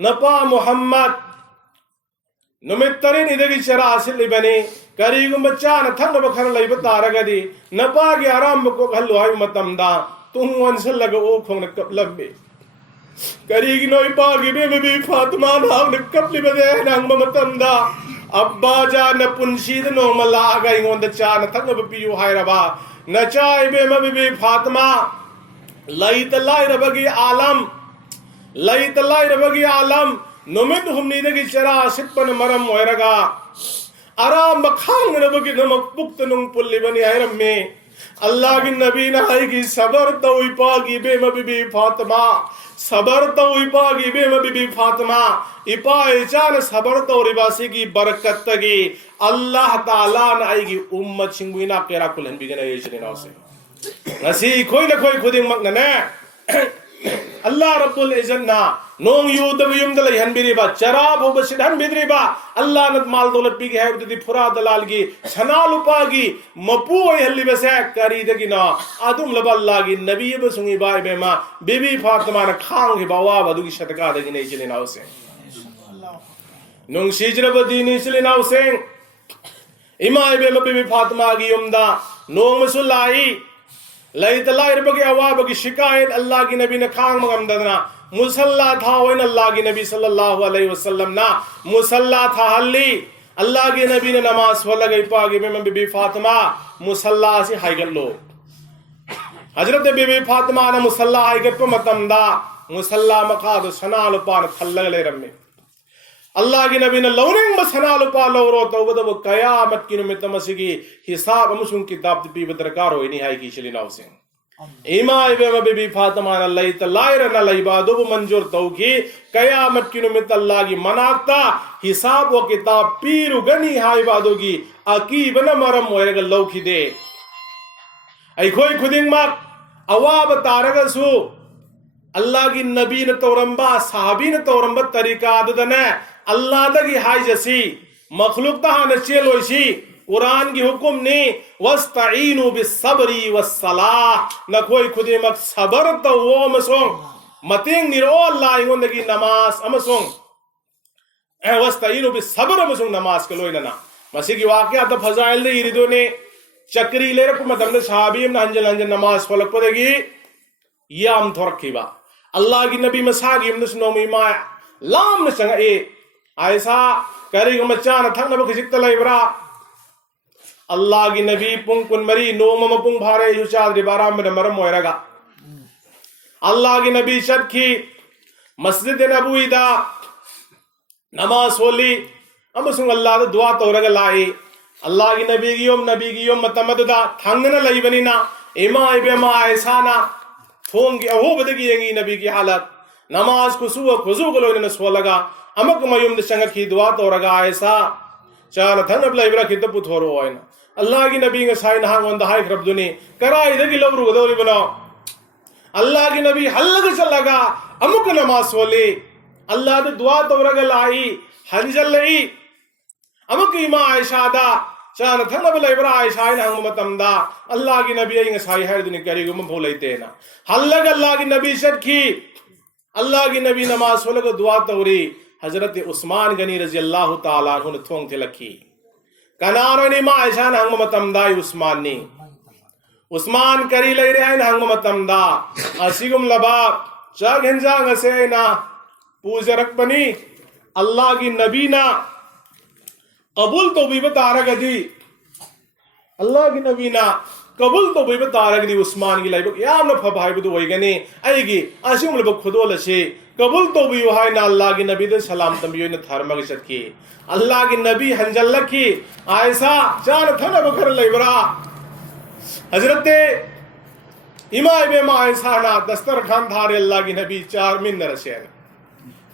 napa muhammad नुमित्तरिन इदगी चरा आसिल लिबनी करीगुम बच्चा न थंग बखर लइब तारगदी नपा गे आराम को hello हाय मतमदा तुम वंसल लग ओ खोंग cup लब्बे करीगी नोई पागी बे फातिमा नाम न कप लिबदे नंग मतमदा अब्बा जा न पुंशीद नो मला गा इंगोंद चा न थंग बपियो हाय रबा न चाय बे फातिमा लइत लाई रबगी आलम लइत लाई रबगी आलम नुमित हुमनीदगी चरा सिपन मरम होयरगा आराम बखांग नबगी नमक पुक्त नुंग पुल्लिबनी हैरम्मे अल्लाह की नबी ना है कि सबर तो इपागी बेम बीबी फातिमा सबर तो इपागी बेम बीबी फातिमा इपा एचान सबर तो रिबासी की बरकत तगी अल्लाह ताला ना आएगी उम्मत सिंगुइना केरा कुलन बिगने येचने ना से नसी कोई न कोई खुदिंग मगन ने अल्लाह रब्बुल इज्जत ना नोंग युदब युमदल हनबिरिबा चराब हो बसिद हनबिरिबा अल्लाह नत माल दौलत पी है उदी फुरा दलाल की सनाल उपागी मपू हल्ली बसे करीदगी ना अदुम लबल्लागी नबी बसुंगी बाय बेमा बीबी फातिमा न खांग के बावा बदुगी शतका दगी नहीं चले नाउ से नोंग सिजरब दीनी चले नाउ से इमाय बेमा बीबी फातिमा की उम्दा नोंग मसुलाई लइतलाई रबगी अवाबगी शिकायत अल्लाह की नबी ने खांग मगमदना मुसल्ला था वैन अल्लाह की नबी सल्लल्लाहु अलैहि वसल्लम ना मुसल्ला था हल्ली अल्लाह की नबी ने नमाज पढ़ गई पागी में बीबी फातिमा मुसल्ला से हाइगल लो हजरत बीबी फातिमा ने मुसल्ला हाइगल पे मतमदा मुसल्ला मकाद सनाल पान थल्लगले रम्मे अल्लाह की नबी ने लौनिंग मसनाल पा लौरो तो वो कयामत की निमित्त मसीगी हिसाब मुसुम किताब पी बदरकार होई नहीं हाई की चली नाउ से इमाय बेमा बीबी फातिमा न लई तलायर न लई बादो मंजूर तौकी कयामत की निमित्त अल्लाह की मनाक्ता हिसाब व किताब पीरु गनी हाई बादोगी अकीब न मरम होएगा लौकी दे आई खोई खुदिंग मक अवाब तारगसु अल्लाह की नबी न तौरंबा साहबी न तौरंबा तरीका दने अल्लाह दगी हाई जसी मखलूक तहा न चेलोसी कुरान की हुक्म ने वस्तईनु बिस्सब्री वस्सलाह न कोई खुदे मक सबर तो वो मसोंग मतेंग निरो अल्लाह इंगोंदगी नमाज अमसोंग वस्तईनु बिस्सब्र मसोंग नमाज के लोइना मसीगी वाकया तो फजाइल दे इरिदो ने चक्री ले रख मतलब ने सहाबी न हंजल हंजल नमाज फलक पदेगी याम थोरखीबा अल्लाह की नबी मसागी न सुनो मीमा लाम न संग ए ऐसा करी मच्चा न थंग न बखजित लइबरा अल्लाह की नबी पुंग कुनमरी नोम पुंग भारे युचाद रिबारा में मरम होएगा अल्लाह की नबी शतखी मस्जिद नबूईदा नमाज होली अमसुंग अल्लाह दा दुआ तौरग लाई अल्लाह की नबी की योम मतमददा थंगना लईबनी ना इमा इबेमा ऐसाना थोंगी अहो बदगी यंगी नबी की हालत नमाज खुसु खुजु गलो ने सोलगा अमक मयुम दे संग की दुआ तौरगा ऐसा चार थन अब लईबरा की तो पुथोरो होइना अल्लाह की नबी के साइन हां वंद हाय खरबदुनी करा इदगी लवरु गदोरी बना अल्लाह की नबी हल्लग चलगा अमुक नमाज सोले अल्लाह दे दुआ तौरग लाई हंजल लई अमुक इमा आयशा दा चान थन अब लईबरा आयशा हां मतमदा अल्लाह की नबी इंग साई है दुनी करी गुम भोलैते ना हल्लग अल्लाह की नबी शतखी अल्लाह की नबी नमाज सोलग दुआ तौरी हजरत उस्मान गनी रजी अल्लाह ताला अन्हु ने थोंग थे लखी कनानो ने मा ऐसा हंग मतमदा उस्मान ने उस्मान करी ले रे हंग मतमदा असिगुम लबा जग हिंजा गसे ना पूजरक बनी अल्लाह की नबी ना कबूल तो भी बता रगदी अल्लाह की नबी ना कबूल तो भी बता रगदी उस्मान की लाइब याम न फबाई बदु होई गने आएगी असिगुम लब खुदो लसे कबूल तो भी वहाय ना अल्लाह की नबी दे सलाम तंबियो ने थर्मग सदकी अल्लाह की नबी हंजल लखी आयसा चार थन बकर लइबरा हजरत इमा इबेमा आयसा ना दस्तरखान धारे अल्लाह की नबी चार मिन रशेन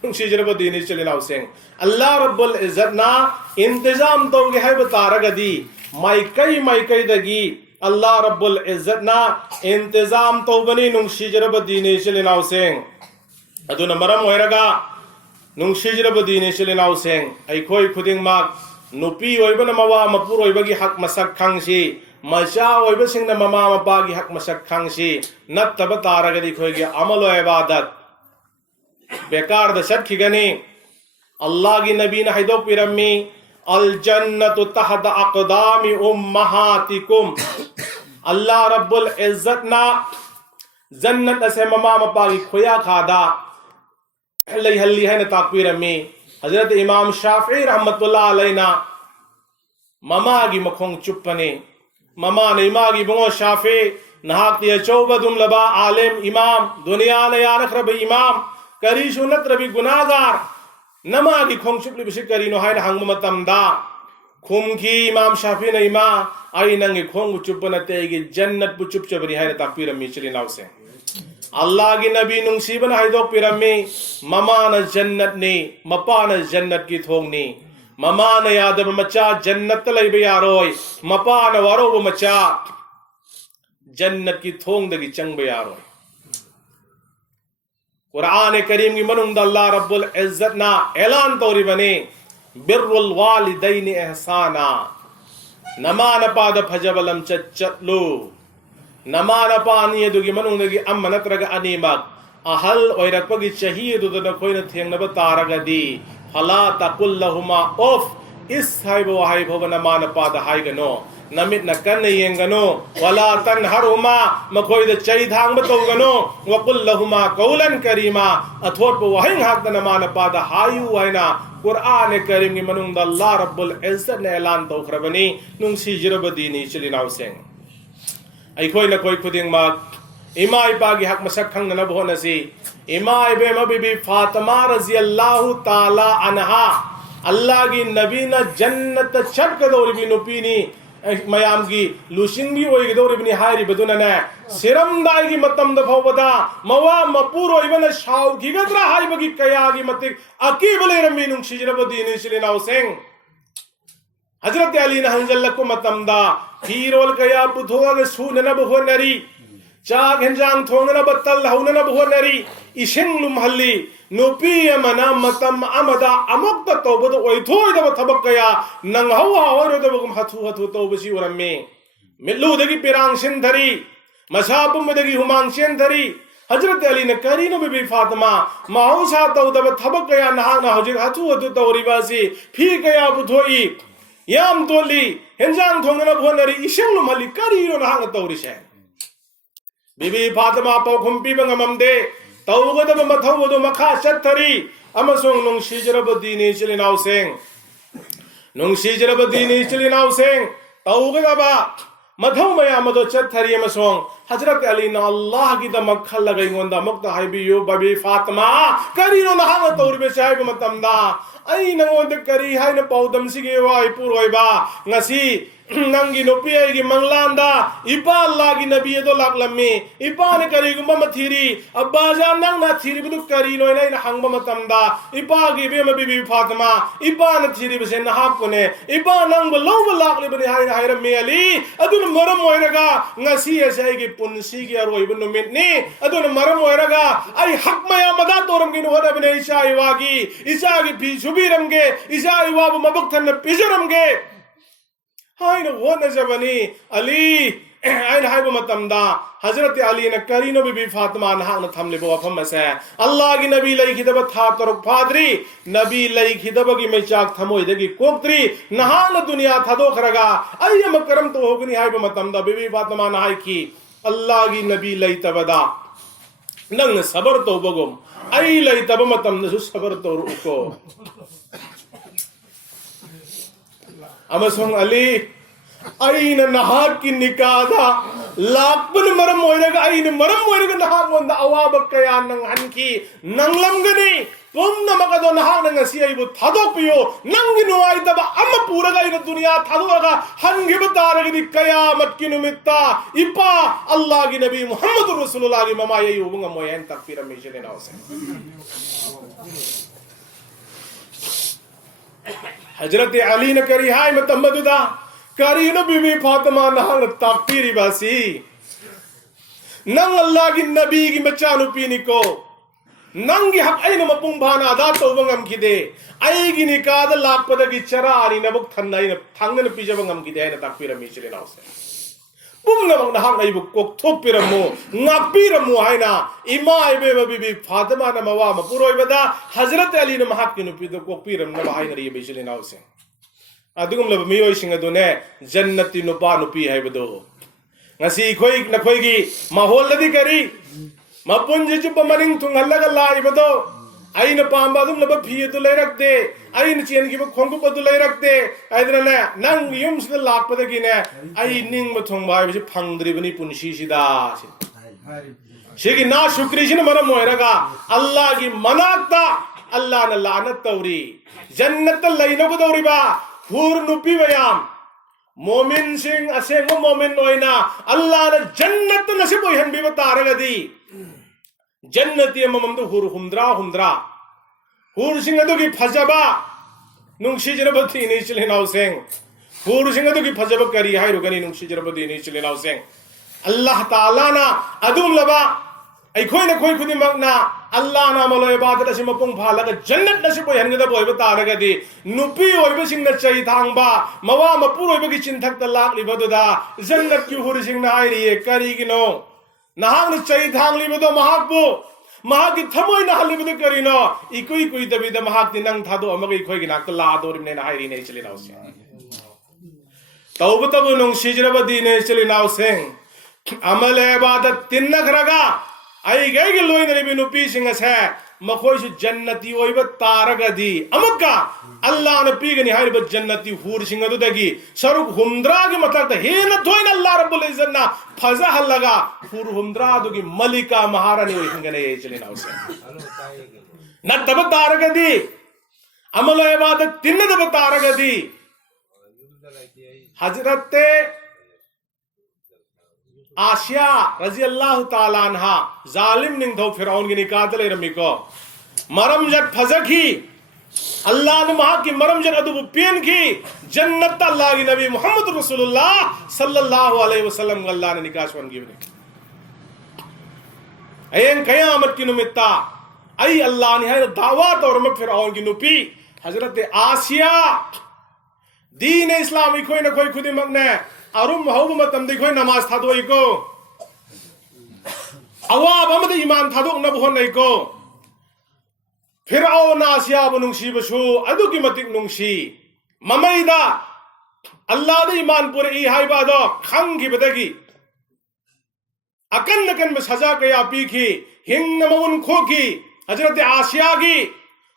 नुंसीजरब दीनी इचलिनाव सेंग अल्लाह रब्बुल इज्जत ना इंतजाम तौगे है बतारगदी माइकई दगी अल्लाह रब्बुल इज्जत ना इंतजाम तौबनी नुंसीजरब दीनी इचलिनाव सेंग अदुना मरम होइरगा नुंसीजरब दीनी इचलिनाव सेंग अइखोय खुदिंगमाक नुपी ओइबन मवा मपुर ओइबगी हक मसक खांगसी मचा ओइबसिंगना ममा मपागी हक मसक खांगसी नत्तब तारगदी खोयगे अमलो इबादत बेकार द सटखिगनी अल्लाह की नबी ने हाइदो पिरम्मी अल जन्नतु तहत अक़दामि उम्महातिकुम अल्लाह रब्बुल इज्जत ना जन्नत से ममा मपागी खोया खादा लई हल्ली है न ताकपिरम्मी हजरत इमाम शाफी रहमतुल्लाह अलैना ममा की मखोंग चुप्पने ममा ने इमा की बंगो शाफी नहाक चौबदुम लबा आलिम इमाम दुनिया ने यानख रब इमाम करीशु नत्रबी गुनागार नमा की खोंग चुपली बिशी करीनो हाय हंग मतमदा खुमकी इमाम शाफी ने इमा आई नंगे खोंग चुप्पनते की जन्नत बु चुप चबरी हाय ताकपीर मिचली नाव से अल्लाह की नबी नुंसीबन हाइदो पिरमी ममा न जन्नत ने मपा न जन्नत की थोंगनी ममा न यादव मचा जन्नत लैबे यारोय मपा न वरो मचा जन्नत की थोंग दगी चंगबे यारोय कुरान करीम की मनुंग अल्लाह रब्बुल इज्जत ना ऐलान तौरी बने बिर्रुल वालिदैन एहसाना नमान पाद फजबलम चच्चलो नमान पानी दुगी मनुंग दगी अम्म नत्रग अनीमक अहल ओइरकपगी चाहिए खोइन थेंगनब तारगदी फला तकुल लहुमा उफ इस हाइबो हाइबो नमान पाद हाइगनो नमित न कन येंगनो वला तनहरुमा मखोइद चई धांग बतौगनो वकुल लहुमा कौलन करीमा अथोट वहिंग हाक नमान पाद हायु हैना कुरान करीम की मनुंग अल्लाह रब्बुल इज्जत ने ऐलान तौखरबनी नुंसी जिरब दीनी चलिनाव सेंग अखोई न कोई खुदिंग माक इमा इपा की हक मसक खंग न बोनसी इमा इबेम बीबी फातिमा रजी अल्लाह ताला अनहा अल्लाह की नबी न जन्नत छट कदौरी भी नुपीनी मयाम की लुशिंग भी होई गदौरी भी हायरी बदुन ने सिरम दाई की मतम दफोवदा मवा मपूर ओइबन शाव की गदरा हाय बगी कया की मतिक अकीबले रमी नुंग शिजरब दीनी सिलिनाव सेंग हजरत अली न हंजल को मतमदा हीरोल कया पुथोग सून न बहो नरी चाक हिंजांग थोंग न बत्तल हौन न बहो नरी इशिंग लुमहल्ली नुपी यमना मतम अमदा अमुक्त तौबद ओइथोय दब थबक कया नंग हौ हावर दबगम हथु हथु तौबसी उरमे मिल्लू दगी पिरांग सिंधरी मसापुम दगी हुमांग सिंधरी हजरत अली ने करी न बीबी फातिमा माउसा तौ दब थबक कया नहा न हजर हथु हथु तौरिबासी फी कया बुथोई याम तोली हिंजांग थोंग न बहो नरी इशिंग लुमहल्ली करी नो नहा तौरिशे बीबी फातिमा पौखुम पीबंगमदे तौगदब मथौबदु मखा चथरी अमसोंग नुंसीजरब दीनी चलिनाव सेंग नुंसीजरब दीनी चलिनाव सेंग तौगदबा मथौ मयामदो चथरी अमसोंग हजरत अली न अल्लाह की दमक खल्लग इंगोंदा मुक्त हाइबियो बबी फातिमा करीनो नहांग तौरिबे साहिब मतमदा आई नंगोंद करी हाय न पौदम सिगे वाई पुरोइबा ngasi नंगी नोपी की मंगलांदा इपा अल्लाह की नबी तो लाकलम्मी इपा ने करी गुम्बा मथीरी अब्बा जान नंग ना थीरी बिदु करी नोय ना हंग मतमदा इपा की बे बीबी फातिमा इपा ने थीरी बसे नहाब कोने इपा नंग बलो लाकले बने हाय हाय रमे अली अदुन मरम होयरगा ngasi ऐसे की पुनसी की अरोय बनु मिटनी अदुन मरम होयरगा आई हक मया मदा तोरम की नोहदा बने ईशा इवागी ईशा की भी सुबीरमगे ईशा इवा मबक्तन पिजरमगे हाय न वो नजबनी अली आइन हाय मतमदा हजरत अली न करीनो बीबी फातिमा नहा न थमले बो अफम से अल्लाह की नबी लई खिदब था तरक फादरी नबी लई खिदब की मैं चाक थमोय दगी कोक्त्री नहा न दुनिया था दो खरगा अयम करम तो होगनी हाय मतमदा बीबी फातिमा नहाय की अल्लाह की नबी लई तबदा नंग सबर तो बगुम आई लई तब मतम न सबर तो रुको अमसोंग Ali aina nahak ki nikada lakpan maram moiraga aina maram moiraga nahak monda awaba kaya nang hanki nanglam gani pumna makado nahak nang ngasi aibu thadok piyo nang ginuai taba amma puraga ina dunia thadoga hangi batara gi kiyamat ki numitta ipa Allah gi nabi Muhammadur Rasulullah gi mama yayi ubunga moyen takfir mishile na ose Hazrat Ali na kari hai matamadda kari na bibi Fatima nahal takfiri basi nang Allah gi nabi gi machanu pini ko nangi hak aina mapung bhana da to bangam kide ai gi nikada lakpada gi chara ani na buk thanna ina thangna pija bangam kide na takfira mi chile na ose bum na bang hak ai buk kok thopiramu ngapiramu haina ima ibe bibi Fatima na mawa ma puroi bada Hazrat Ali na mahak ki nupi do kok piram na haina ri be chile na ose adugum lab mi oi singa do ne jannati no pa nupi hai bado ngasi khoi na khoi gi mahol ladi kari mapunji chupa maning thungallaga laibado aina pamba dum laba phi du leirakte aina chen gi khongku padu leirakte aidra le nang yum sida lakpada gi ne ai ning ma thong bai bi phangdri bani punshi sida shigi na shukri shin mara moiraga Allah gi manakta Allah na lanat tawri jannat laino ko dawri ba hur nupi bayam momin sing aseng momin noina Allah na jannat nasib oi han bi bataragadi jannati amamamdu hur humdra hur singadu ki phajaba nungshi jarabati ni chile nauseng hur singadu ki phajaba kari hai rugani nungshi jarabati ni chile nauseng Allah taala na adum laba ai khoi na khoi khudi magna Allah na malo ibadat asim pung phalaga jannat na sibo hangada boy bata ragadi nupi oiba singna chai thangba mawa mapur oiba ki chinthak ta lak libadu da jannat ki hur singna ai ri kari gino nahang ni chai thang libado mahakbu mahaki thamoi na halibado karino ikoi dabida mahak ni nang thado amagi khoi gi nak la dorim ne na hai ri ne chili naw se tawba tabu nong shijrabadi ne chili naw seng amal ibadat tinna khraga ai gai gi loi ne binu pi singa se makhoi su jannati oiba taragadi amaka Allah na pi gani hai ba jannati hur singa du dagi saruk humdra gi matak ta he na thoina Allah rabbul izzat na faza halaga hur humdra du gi malika maharani oi hinga ne chili naw se na tab taragadi amal ibadat tinna tab taragadi Hazrat Asya raziyallahu ta'ala anha zalim ning tho Firaun gi nikadale ramiko maramjat phazaki Allah ne maha ki maramjat adu pian ki jannat Allah gi nabi Muhammad Rasulullah sallallahu alaihi wasallam Allah ne nikashwan gi ayen qiyamat ki numitta ai Allah ne hay dawat aur mak Firaun gi nupi Hazrat Asya deen islami khoi na khoi khudi magne arum hawba matam de khoi namaz thadoi ko awab amad iman thadok na bhon nei ko Firaun Asya bunungsi basu adu ki matik nungsi mamaida Allah de iman pure I haiba do khang gi badagi akan nakan me saza kaya pi ki hing namun kho ki Hazrat Asya gi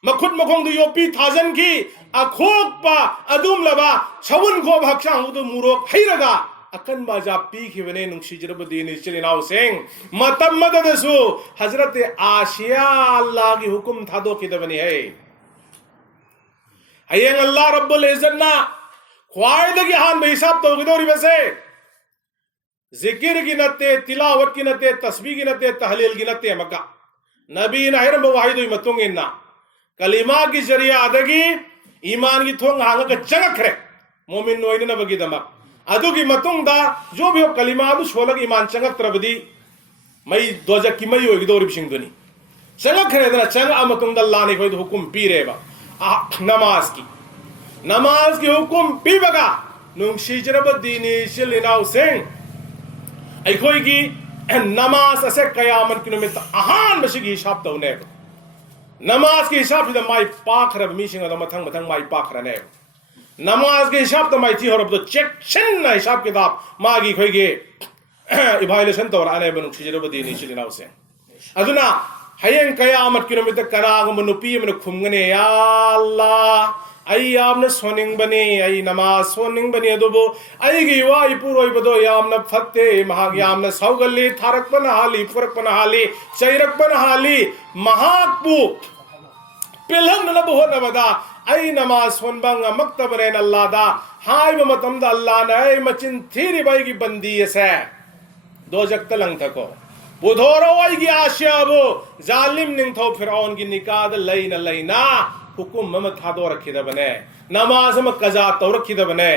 makhut makhong du yopi thajan ki akhok pa adum laba chawun kho bhaksang du murok hairaga akan baja pi ki bene nungsi jarabadi ni chili naw seng matam madadasu Hazrat Asya Allah ki hukum thado ki dabani hai ayeng Allah rabbul izzat na khwaide ki han be hisab to gidori base zikir ki natte tilawat ki natte tasbih ki natte tahlil ki natte maka nabi na hiram wahidoi matung inna kalima ki jariya adagi iman ki thong hanga ka jagak khre momin noine na bagi dama adu ki matung da jo bhi kalima du sholag iman changak trabdi mai doja ki mai hogi dori sing duni changak khre da chang amatung da Allah ne koi hukum pi reba namaz ki hukum pi baga nung shijrabadi ni shilinaw seng ai koi ki namaz ase qiyamat ki numit ahan bashigi shab to ne नमाज के हिसाब से माई पाख रब मीसिंग अदम मथंग मथंग माई पाख रने नमाज के हिसाब तो माई थी हरब तो चेक शन ना हिसाब किताब मागी खोई के इवाल्यूएशन तो राने बनु छिजरो बदी नि छिलिनाव से अदुना hayeng kayamat kilometer kanaga manupi man khumgane ya Allah ai yamna soning bani ai namaz soning bani adubo ai gi wai puroi bado yamna fatte mahag yamna saugalli tharak bana hali furak bana hali chairak bana hali mahakbu pelan na bo na bada ai namaz sonbang maktabare Allah da hai ba matam da Allah na ai machin thiri bai gi bandi ase dojak talang thako budhoro ai gi asya bo zalim ning tho firaun gi nikad laina hukum mama thado rakhida bane namaz ma qaza taw rakhida bane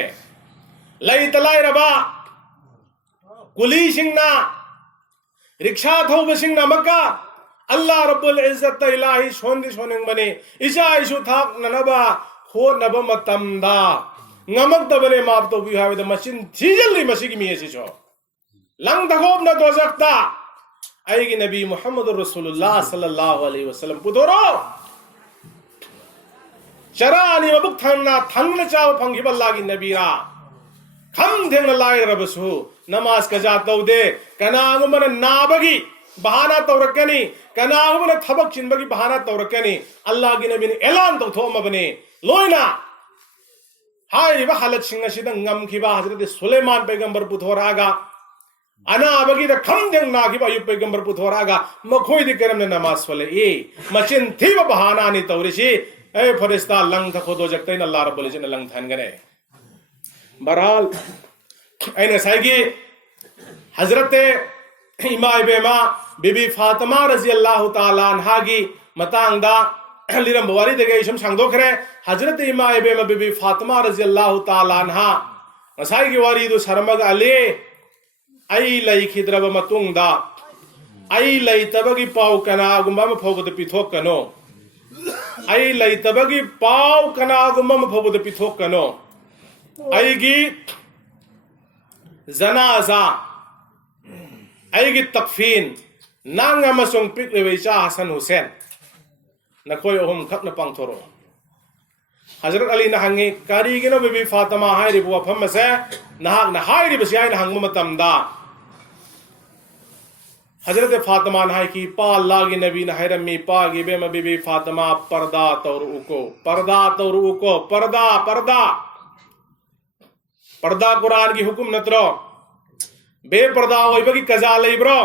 lai talai raba kuli singna ricksha thoba singna makka Allah rabbul izzat ta ilahi shondi shoning bane isa isu thak nanaba ho naba matamda ngamak da bane map to bi hawe da machine thijali masigi mi esi cho lang dagob na dozakta aigi nabi muhammadur rasulullah sallallahu alaihi wasallam pudoro Sharani mabuk thangna chaw phanghibalagi nabira kham thengna lai rabasu namaz kaza tawde kanang man nabagi bahana tawrakani kanang man thabak chinbagi bahana tawrakani Allah gi nabi elan to thoma bane loina hai ba halat singa sidang ngam khiba hazrat Sulaiman paigambar puthoraga ana abagi da kham thengna khiba ayub paigambar puthoraga makhoi di karam namaz wale e machin thiba bahana ni tawrishi I Firishta lung थको दो जगते न अल्लाह रब्बुल इज्जत lung थन गने बहरहाल ऐ नसाइगी हजरत इमाम बेमा बीबी फातिमा रजी अल्लाह ताला अन्हा की मतांगदा लिरम बवारी देगे इशम सांगदोखरे हजरत इमाम बेमा बीबी फातिमा रजी अल्लाह ताला अन्हा नसाइगी वारी दो शर्मग अले ऐ लई खिद्रब मतुंगदा ऐ लई तबगी पाव कना गुंबा म फोगद पिथोक कनो ai lai tabagi pau kana gumma maphobu de pithok kano ai gi zanaza ai gi takfin nanga masong pik lewe cha Hasan Hussein na koi ohum khak na pang thoro Hazrat Ali na hangi kari gi no bibi Fatima hai ri bu pham se na na hai ri basi ai na hang matam da हजरत फातिमा नहाय की पा अल्लाह की नबी नहाय rummy पा गिबे में बीबी फातिमा पर्दा तौर उको पर्दा पर्दा पर्दा कुरान की हुक्म नत्रो बेपर्दा होइबे की कजा लेब्रो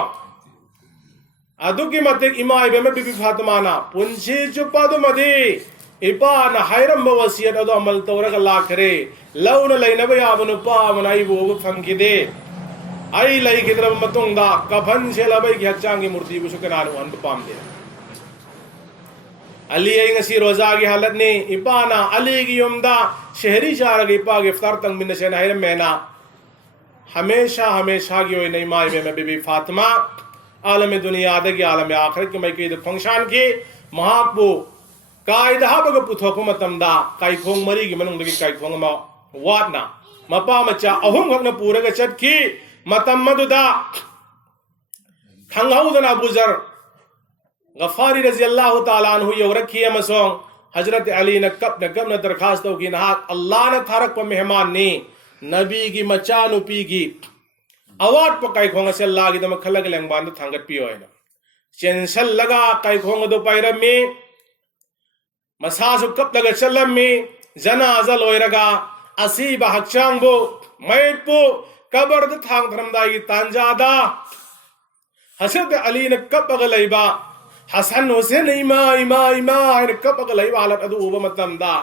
अदु की मते इमा इबे में बीबी फातिमा ना पुंसी चुपा दो मदी इपा ना हैरम वसियत अदो अमल तौर का लाखरे लौन लैनबे याबनु पा मनाई वो फंकी दे आई लई किद्रब मतुंगदा कफन से लबई की हच्चांगी मूर्ति बुसु कनानु अन पाम दे अली आई ngasi रोजा की हालत ने इपाना अली की युमदा शहरी चार की इपा के इफ्तार तंग बिन से नाहिर मैना हमेशा की होई नहीं माई में बीबी फातिमा आलम दुनिया दे की आलम आखिरत की मैं की फंक्शन की महाबू कायदा बग पुथो को मतमदा काई खोंग मरी की मनुंग दगी काई खोंग मा वाटना मपा मचा अहुम खकना पूरे के चट की मतम मदुदा खंगाउदना बुजर गफारी रजी अल्लाह ताला अन्हु यौरखी अमसों हजरत अली न कब न दरखास्त की नहा अल्लाह ने थारक पर मेहमान ने नबी की मचानु पी की अवाट पर काई खोंग से अल्लाह की दम खलग लेंगबान थांगत पियो है ना चेंसल लगा काई खोंग दो पैरम में मसासु कब लगा चलम में जनाजा लोयरगा असीब हक्चांगो मैपो कबर द थांग धरमदाई तांजादा हजरत अली ने कब अगलैबा हसन हुसैन इमा है कब अगलैबा हालत अदु उब मतमदा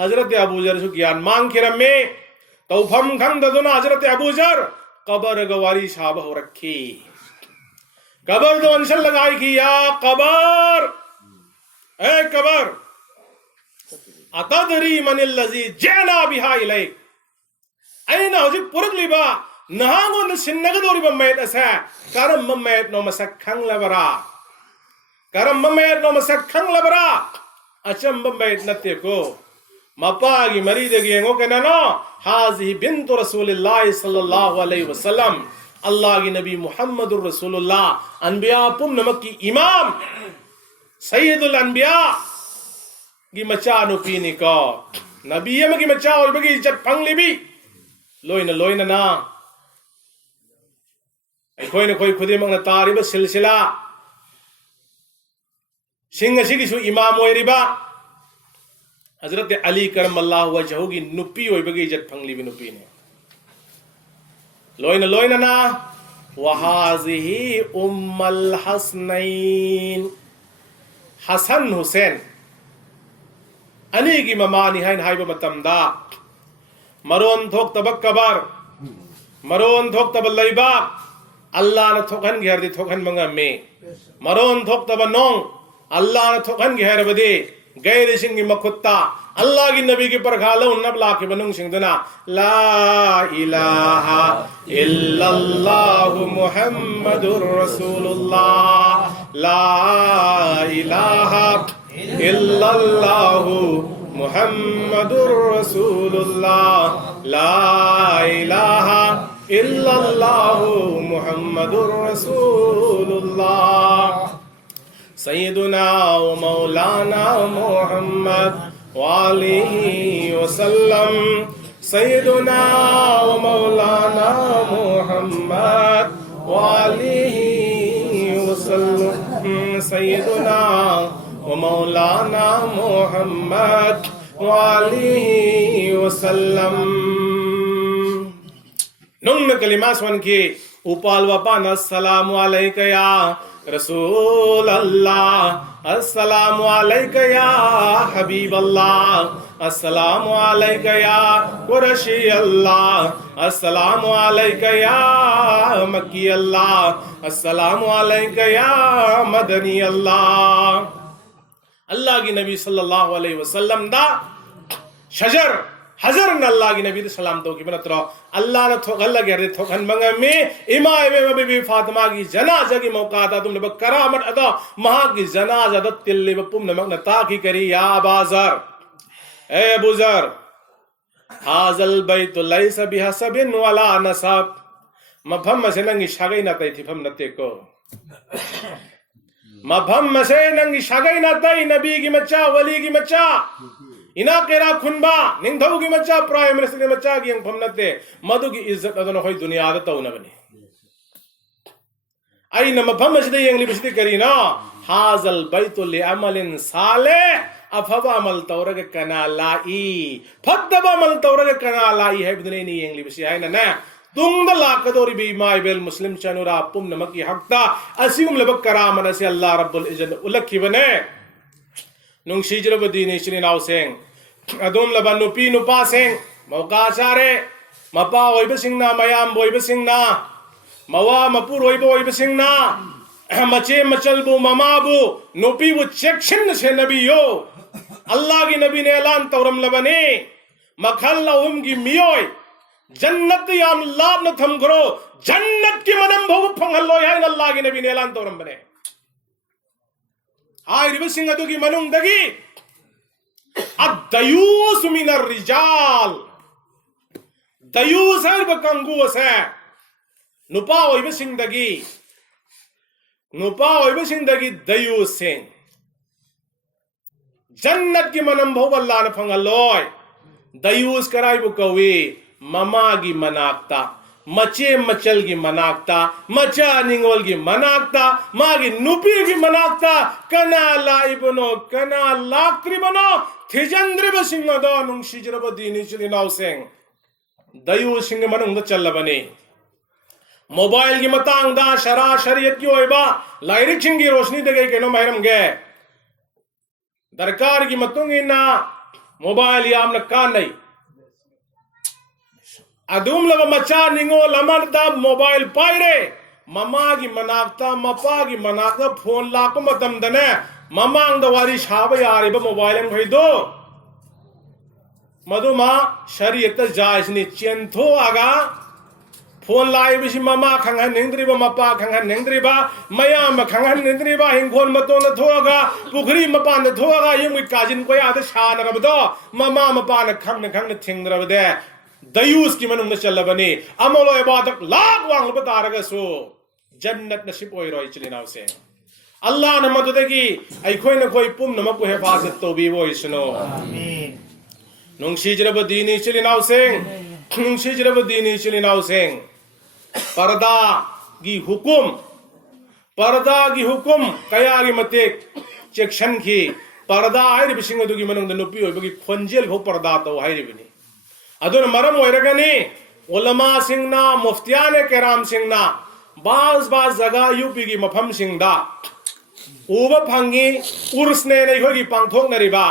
हजरत अबू जर सु ज्ञान मांग खिरम में तौफम खंग ददुना हजरत अबू जर कबर गवारी साहब हो रखी कबर दो अंशल लगाई की या कबर ए कबर अतदरी मनिल लजी जेना बिहा इलैक ऐना हुजिक पुरक लिबा नहांगो न सिन्नगदोरी बम्मेत असा करम मम्मेत नो मसक खंग लबरा अचम बम्मेत नत्ते को मपागी मरीदगी एंगो के ननो हाजी बिन्तु रसूलिल्लाह सल्लल्लाहु अलैहि वसल्लम अल्लाह की नबी मुहम्मदुर रसूलुल्लाह अनबिया पुम नमक की इमाम सैयदुल अनबिया की मचा नु पीनी को नबी यम की मचा और बगी इज्जत फंग लिबी लोइन ना अखोइन खोई खुदी मंगना तारिब सिलसिला सिंह असिगिसु इमाम ओइरिबा हजरत अली करमल्लाहु वजहु की नुपी ओइबगी इज्जत फंगलिबि नुपी ने लोइना लोइना ना वहाजिही उम्मल हसनैन हसन हुसैन अनी की ममानी है हाइबा मतमदा मरोन थोक तबक कबर मरोन थोक तब लैबा अल्लाह न थोकन घेरदी थोकन मंगा में मरोन थोक तब नोंग अल्लाह न थोकन घेर बदे गैर सिंगी मखुत्ता अल्लाह की नबी की परखाला उन्नब लाके बनुंग सिंगदना ला इलाहा इल्लल्लाह मुहम्मदुर रसूलुल्लाह ला इलाहा इल्लल्लाह मुहम्मदुर रसूलुल्लाह ला इलाहा इल्लल्लाह मुहम्मदुर रसूलुल्लाह सय्यदुना व मौलाना मुहम्मद वालिही वसल्लम सय्यदुना व मौलाना मुहम्मद वालिही वसल्लम सय्यदुना व मौलाना मुहम्मद वालिही वसल्लम नुंग कलिमा स्वन के उपाल वपान अस्सलामु अलैका या रसूल अल्लाह अस्सलामु अलैका या हबीब अल्लाह अस्सलामु अलैका या कुरशी अल्लाह अस्सलामु अलैका या मक्की अल्लाह अस्सलामु अलैका या मदनी अल्लाह अल्लाह की नबी सल्लल्लाहु अलैहि वसल्लम दा शजर हजर न अल्लाह की नबी सलाम तो की बनत रहो अल्लाह ने थोगल्ला गेरे थोखन मंगा में इमाम बीबी फातिमा की जनाजा की मौका था तुमने करामत अदा महा की जनाजा द तिल्ले बपुम नमक न ताकी करी या बाजार ए बुजर हाजल बैत लैसा बिहसबिन वला नसब मफम से नंगी शागई न तई थिफम नते को मफम से नंगी शागई न तई नबी की मच्चा वली की मच्चा इना केरा खुनबा निंगथौ की मच्चा प्राइम मिनिस्टर की मच्चा की यंग फमनते मधु की इज्जत अदन होई दुनिया दा तौ न बने आई न मफम मस्जिद यंग लिबिस्ती करी ना हाजल बैतु लिअमलिन साले अफवा अमल तौरग कना लाई फद्दबा अमल तौरग कना लाई है बिदने नी यंग लिबिसी है ना तुंग लाकदोरी बी माय बेल मुस्लिम चनुरा पुम नमक की हकता असीम लबक करामन से अल्लाह रब्बुल इज्जत उलखी बने नुंगशीजरब दीनी श्री नाव सेंग अदुम लबा नुपी नुपा सेंग मौका चारे मपा ओइब सिंगना मयाम बोइब सिंगना मवा मपुर ओइब सिंगना मचे मचलबु ममाबु नुपी वो चेक्शन से नबी यो अल्लाह की नबी ने ऐलान तौरम लबने मखल्ला उम की मियोय जन्नत याम लाभ न थम करो जन्नत की मनम भोग फंगल्लो है अल्लाह की नबी ने ऐलान तौरम बने हाय रिबसिंग अदु की मनुंग दगी अदयूस मिनर रिजाल दयूस हर बकंगूस है नुपा ओइबसिंग दगी दयूस सिंह जन्नत की मनम भोग अल्लाह ने फंगल्लोय दयूस कराई बुकवी ममा की मनाकता मचे मचल की मनाकता मचा निंगोल की मनाकता माँ की नुपी की मनाकता कना लाई बनो कना लाक्री बनो थिजंद्र बसिंग दो नुंगशीजरब दीनी चली नाव सेंग दयु सिंह मनुंग चल बने मोबाइल की मतांग दा शरा शरीयत की ओइबा लाइरिक सिंह की रोशनी दे गई केनो महरम गए दरकार की मतुंगी ना मोबाइल याम न का नहीं अदुम लब मचा निंगो लमन दा मोबाइल पायरे ममा की मनाकता मपा की मनाकता फोन लाप मतम दने ममांग दवारी शाब यारे ब मोबाइल में भई दो मधुमा शरीयत जायसनी चेंथो आगा फोन लाई BC mama खंगन निंद्रिबा Mopa खंगन निंद्रिबा मयाम खंगन निंद्रिबा हिंगोन मतोन थोगा Pukhri मपान थोगा young cousin को याद शान रबदो ममा मपान खंगन थिंगरबदे दयूस की मनुंग चल बने अमलो इबादत लाख वांग बतारगा सो जन्नत नसीब ओइ रोय चलिनाव से अल्लाह न मदद की अखोय न कोई पुम नमक को हिफाजत तो भी वो इसनो आमीन नुंगशीजरब दीनी चलिनाव से नुंगशीजरब दीनी चलिनाव से पर्दा की हुकुम कया की मते चेक्शन की पर्दा है बिसिंग अदुगी मनंग नुपी होइबगी खोंजेल भो पर्दा तो हाइरिबनी अदुन मरम होइरगनी उलमा सिंगना मुफ्तियान केराम सिंगना बाज बाज जगह यूपी की मफम सिंगदा उब फंगी उर्सने नहीं होगी पांगथोक नरिबा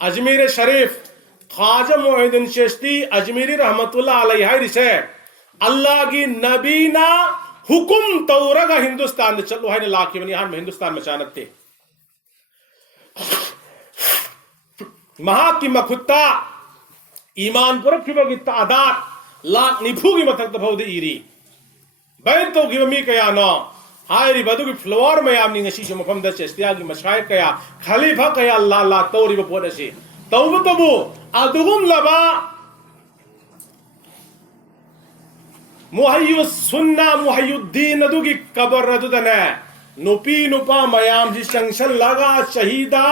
अजमेर शरीफ ख्वाजा मोहिद्दीन चिश्ती अजमेरी रहमतुल्लाह अलैहि हाइरिसे अल्लाह की नबीना हुकुम तौरगा हिंदुस्तान चलो है लाखिबनी हान हिंदुस्तान में चानते महा की मखुत्ता ईमान पुरखिबा की तादाद लाख निफू की मथक तफौदी इरी बैन तो गिव मी कया नो हायरी बदु की फ्लोर में आमनी ngasi से मफम द चेस्तिया की मशाइख कया खलीफा कया अल्लाह ला तौरी बपोद से तौब तबु अदुगुम लबा मुहय्यु सुन्ना मुहय्युद्दीन अदुगी कबर अदुदने नुपी नुपा मयाम जी संगशन लगा शहीदा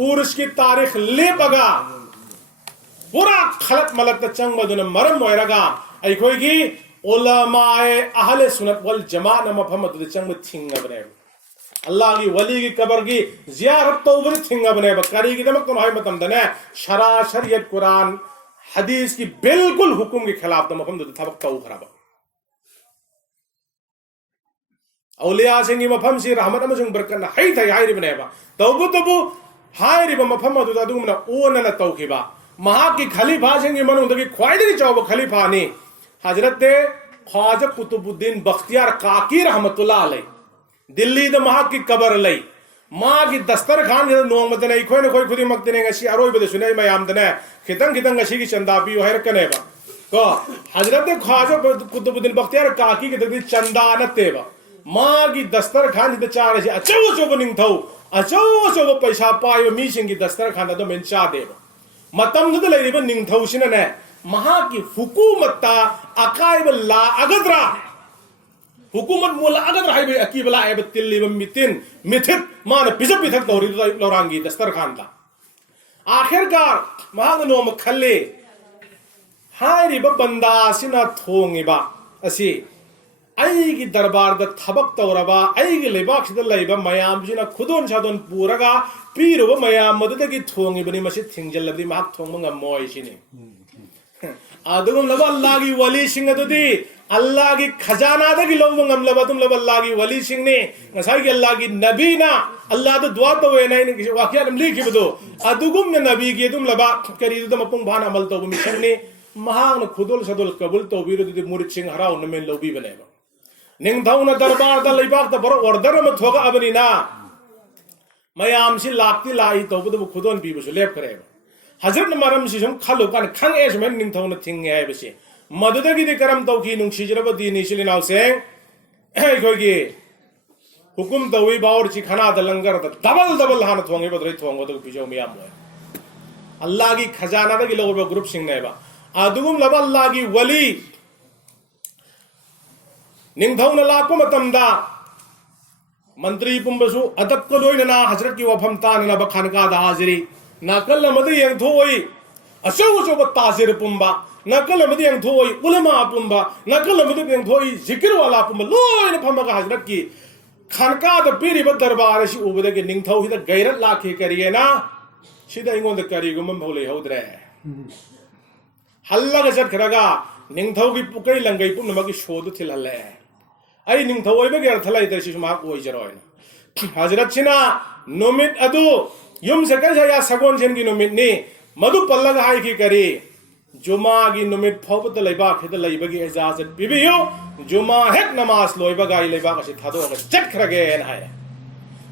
उर्स की तारीख ले बगा पूरा खलत मलत चंग मदुन मरम मोयरगा अखोगी उलमाए अहले सुन्नत वल जमात मफम अदुद चंग थिंगबने अल्लाह की वली की कबर की जियारत तौबर थिंगबने बकरी की दमक तो हाय मतम दने शरा शरीयत कुरान हदीस की बिल्कुल हुकुम के खिलाफ तो मफम दुद थबक तौ खराब औलिया सिंह मफम से रहमत अमजुंग बरकत हाई थाई हाई बनेबा तौबु तबु हाई मफम अदुद अदुगुमना ओनना तौखिबा महा की खलीफा सिंह मनुंग की ख्वाइदगी चौब खलीफा ने हजरत ख्वाजा कुतुबुद्दीन बख्तियार काकी रहमतुल्लाह अलैहि दिल्ली द महा की कबर लई मां की दस्तर खान जे नोंग मदने इखोय न खोय खुदी मक्तने ngasi अरोय बदे सुने मयाम दने खितंग खितंग ngasi की चंदा पी होय रकनेबा तो हजरत ख्वाजा कुतुबुद्दीन बख्तियार काकी के दगी चंदा नतेबा मां की दस्तर खान जे चार से अचो चो बनिंग थौ अचो चो पैसा पाय मी सिंग की दस्तर खान दो मेन चा देबा मतम द लेरिबा निंग थौ सिने महा की हुकूमत अकाइब ला अगदरा हुकूमत मोला अगदरा है अकीबला है तिल्ली मितिन मिथित मान पिजब पिथक तौरी लौरांगी दस्तर खान दा आखिरकार महा नो मखले हारिबा बंदा सिना थोंगिबा असी आई की दरबार द थबक तौरबा आई की लेबाक सिदा लैबा मयाम जिना खुदोन सादोन पूरगा पीरुबा मयाम मददगी थोंगिबनी मसि थिंगजलबदी माक थोंग मोय सिनी अदुगम लब अल्लाह की वली सिंह अदुदी अल्लाह की खजाना दगी लोंगम लब तुम लब अल्लाह की वली सिंह ने ngасai की अल्लाह की नबी ना अल्लाह तो दुआ तो वे नहीं वाकया नम लिखि बदो अदुगम ने नबी की तुम लबा करी तो मपुंग भान अमल तो मिशन ने महान खुदुल सदुल कबुल तो बीरु दी मुरिद सिंह हराव न में लोबी बनेबा निंग थाउ न दरबार द लेबाक द बरो ऑर्डर में थोगा अबनी ना मयाम से लाक्ति लाई तो बदु खुदोन बी बसु लेप करेबा हजरत मरम से हम खालो कान खंग एस में निंग थाउ न थिंग है बसे मददगी दे करम तो की नुंग सिजरब दी निसिल नाउ से खोगी हुकुम तवी बावर ची खाना the langar the double double हान थोंगे बदरे थोंगो तो पिजो मियाम होय अल्लाह की खजाना द की लोग ग्रुप सिंह नेबा अदुगुम लब अल्लाह की वली निंग थाउ न लाको मतमदा मंत्री पुंबसु अदब को लोइना हजरत की वफम तान न बखानका द हाजिरी नाकल मदि यंग थोई असो असो ताजिर पुंबा नकल मदि यंग थोई उलमा पुंबा नकल मदि यंग थोई जिक्र वाला पुंबा लोइन फमगा हजरत की खानका द पीरी ब दरबार सि उबदे के निंग थौ हिदा गैरत लाखे करिए ना सिदा इंगों द करी गुम भौले हौद्रे हल्ला गजत खरगा निंग थौ की पुकई लंगई पुनम की शोद थिलहले आई निंग थौ ओइबे गेर थलाई दरसि मा ओइ जरोइन हजरत सिना नोमित अदु युम से कैसा या सगोन जेन की नुमित ने मधु पल्लग हाई की करी जुमा की नुमित फौबत लैबा खिद लैबगी इजाजत पिबियो जुमा हेक नमाज लोइबा गाई लैबा कसी थादो अगर जट खरगे न है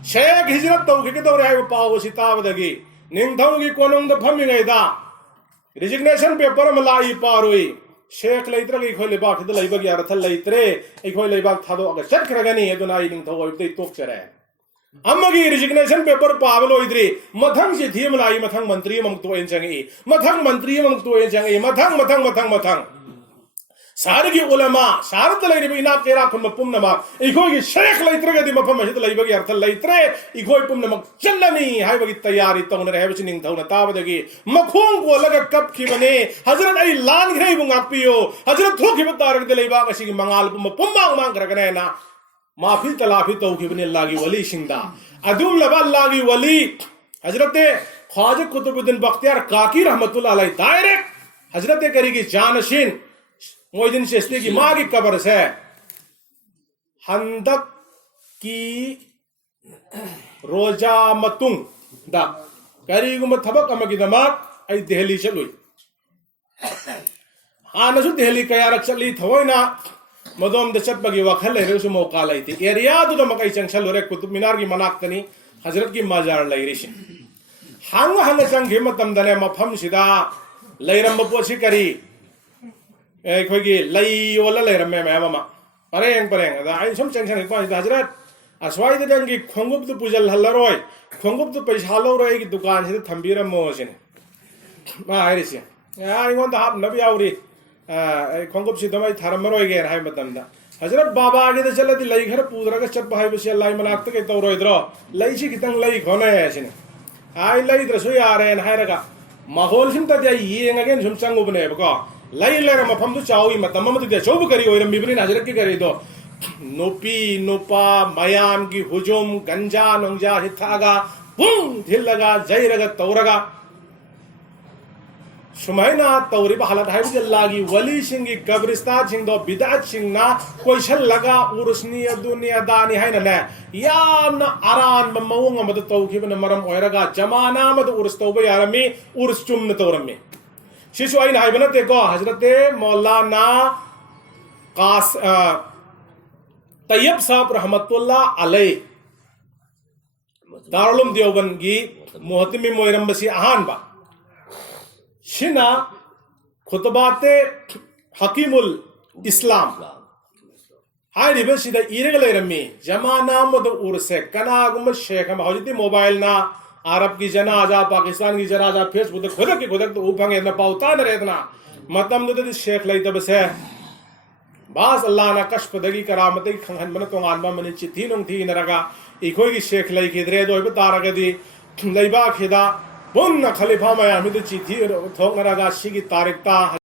शेख हिजरत तो के दौरे है पाव सितावदगी निंगथौ की कोनंग द फमिगैदा रिजिग्नेशन पेपर मलाई पारोई शेख लैत्र की खोय लैबा खिद लैबगी अर्थ लैत्रे ए खोय लैबा थादो अगर जट खरगनी एदुना निंगथौ ओइबते तोक चरे अम्मगी रिजिग्नेशन पेपर पावलो इद्री मथंग से थी मलाई मथंग मंत्री मंगतो एन जंगी मथंग मंत्री मंगतो एन जंगी मथंग सारगी उलमा सारत लैरि बिना तेरा खुन मपुम नमा इखोय की शेख लैत्रगे दि मफम मसिद लैबगी अर्थ लैत्रे इखोय पुम नमक चलनी हाइबगी तैयारी तौन रहे बसि निंग थौना ताबदगी मखोंग को लग कप की बने हजरत आई लान घ्रै बुंग आपियो हजरत थोखि बतारग दे लैबा कसी की मंगाल पुम पुम मांग मांग करगने ना माफी तलाफी तौखिबने अल्लाह की वली सिंदा अदुम लबा अल्लाह की वली हजरत ख्वाजा कुतुबुद्दीन बख्तियार काकी रहमतुल्लाह अलैह डायरेक्ट हजरत करी की जानशीन मोइदीन चिश्ती की माँ की कब्र से हंदक की रोजा मतुंग दा करीगुम थबक अमगी दमाक आई दिल्ली चलुई हानसु दिल्ली कयारक चली थवैना मदोम द चटबगी वखल लेरेसु मौका लैति एरिया दुद मकई चंगसल लोरे कुतुब मीनार की मनाक्तनी हजरत की मजार लैरिसि हंग हंग चंगे मतम दने मफम सिदा लैरम पोछि करी अखोगी लई ओला लैरमे मैमा परेंग परेंग अदा आई सम चंगसन को हजरत असवाई दंगी खोंगुप दु पुजल हल्लरोय खोंगुप दु पैसा लौरोय की दुकान से थंबीरमो सिने मा हायरिसि या इंगोन द हाब नबी आवरी खोंगुप से दमाई थारमरोय गे हाय मतमदा हजरत बाबा आगे दे चलती लई घर पूदरगा चप हाय बसे अल्लाह मनाक्त के तौरोइद्रो लई छि खितंग लई खोने सिने हाय लई द्रसु यारे हायरगा माहौल सिम तदे येंगगे सुम चंगुबने बको लई लेर मफम दु चावी मतम मदु दे चौब करी ओइरम बिबनी हजरत की करी दो नुपी नुपा मयाम की हुजुम गंजा नंजा हिथागा बुम धिलगा जैरगा तौरगा सुमैना तौरिब हालत है अल्लाह की वली सिंह की कब्रिस्तान सिंह दो बिदात सिंह ना कोइशन लगा उर्सनी दुनिया दानी है ना यामना आरान ममवंग मद तौखिबन मरम ओयरगा जमाना मद उर्स तौबे यारमी उर्स चुम न तौरमी शिशु आइन हाइबनते को हजरत मौलाना कास तैयब साहब रहमतुल्लाह अलैह दारुल उलूम देवबंद की मोहतमी मोइरम बसी अहानबा शिना खुतबाते हकीमुल इस्लाम हाय रिबसिदा इरेगले रमी जमाना मद उर्से कनागुम शेख हम हजती मोबाइल ना अरब की जनाजा पाकिस्तान की जनाजा फेसबुक खुद के खुद तो उफंगे न पाउता न रेतना मतम दे शेख लई तब से बास अल्लाह ना कश्फ दगी करामते खंगन मन तोंगान बा मन चिथी नुंग थी नरगा इखोई की शेख लई खिदरे दो बतारगदी लईबा खिदा बुन खलीफा मयामी चिथी थोंगरगा सिगी तारिकता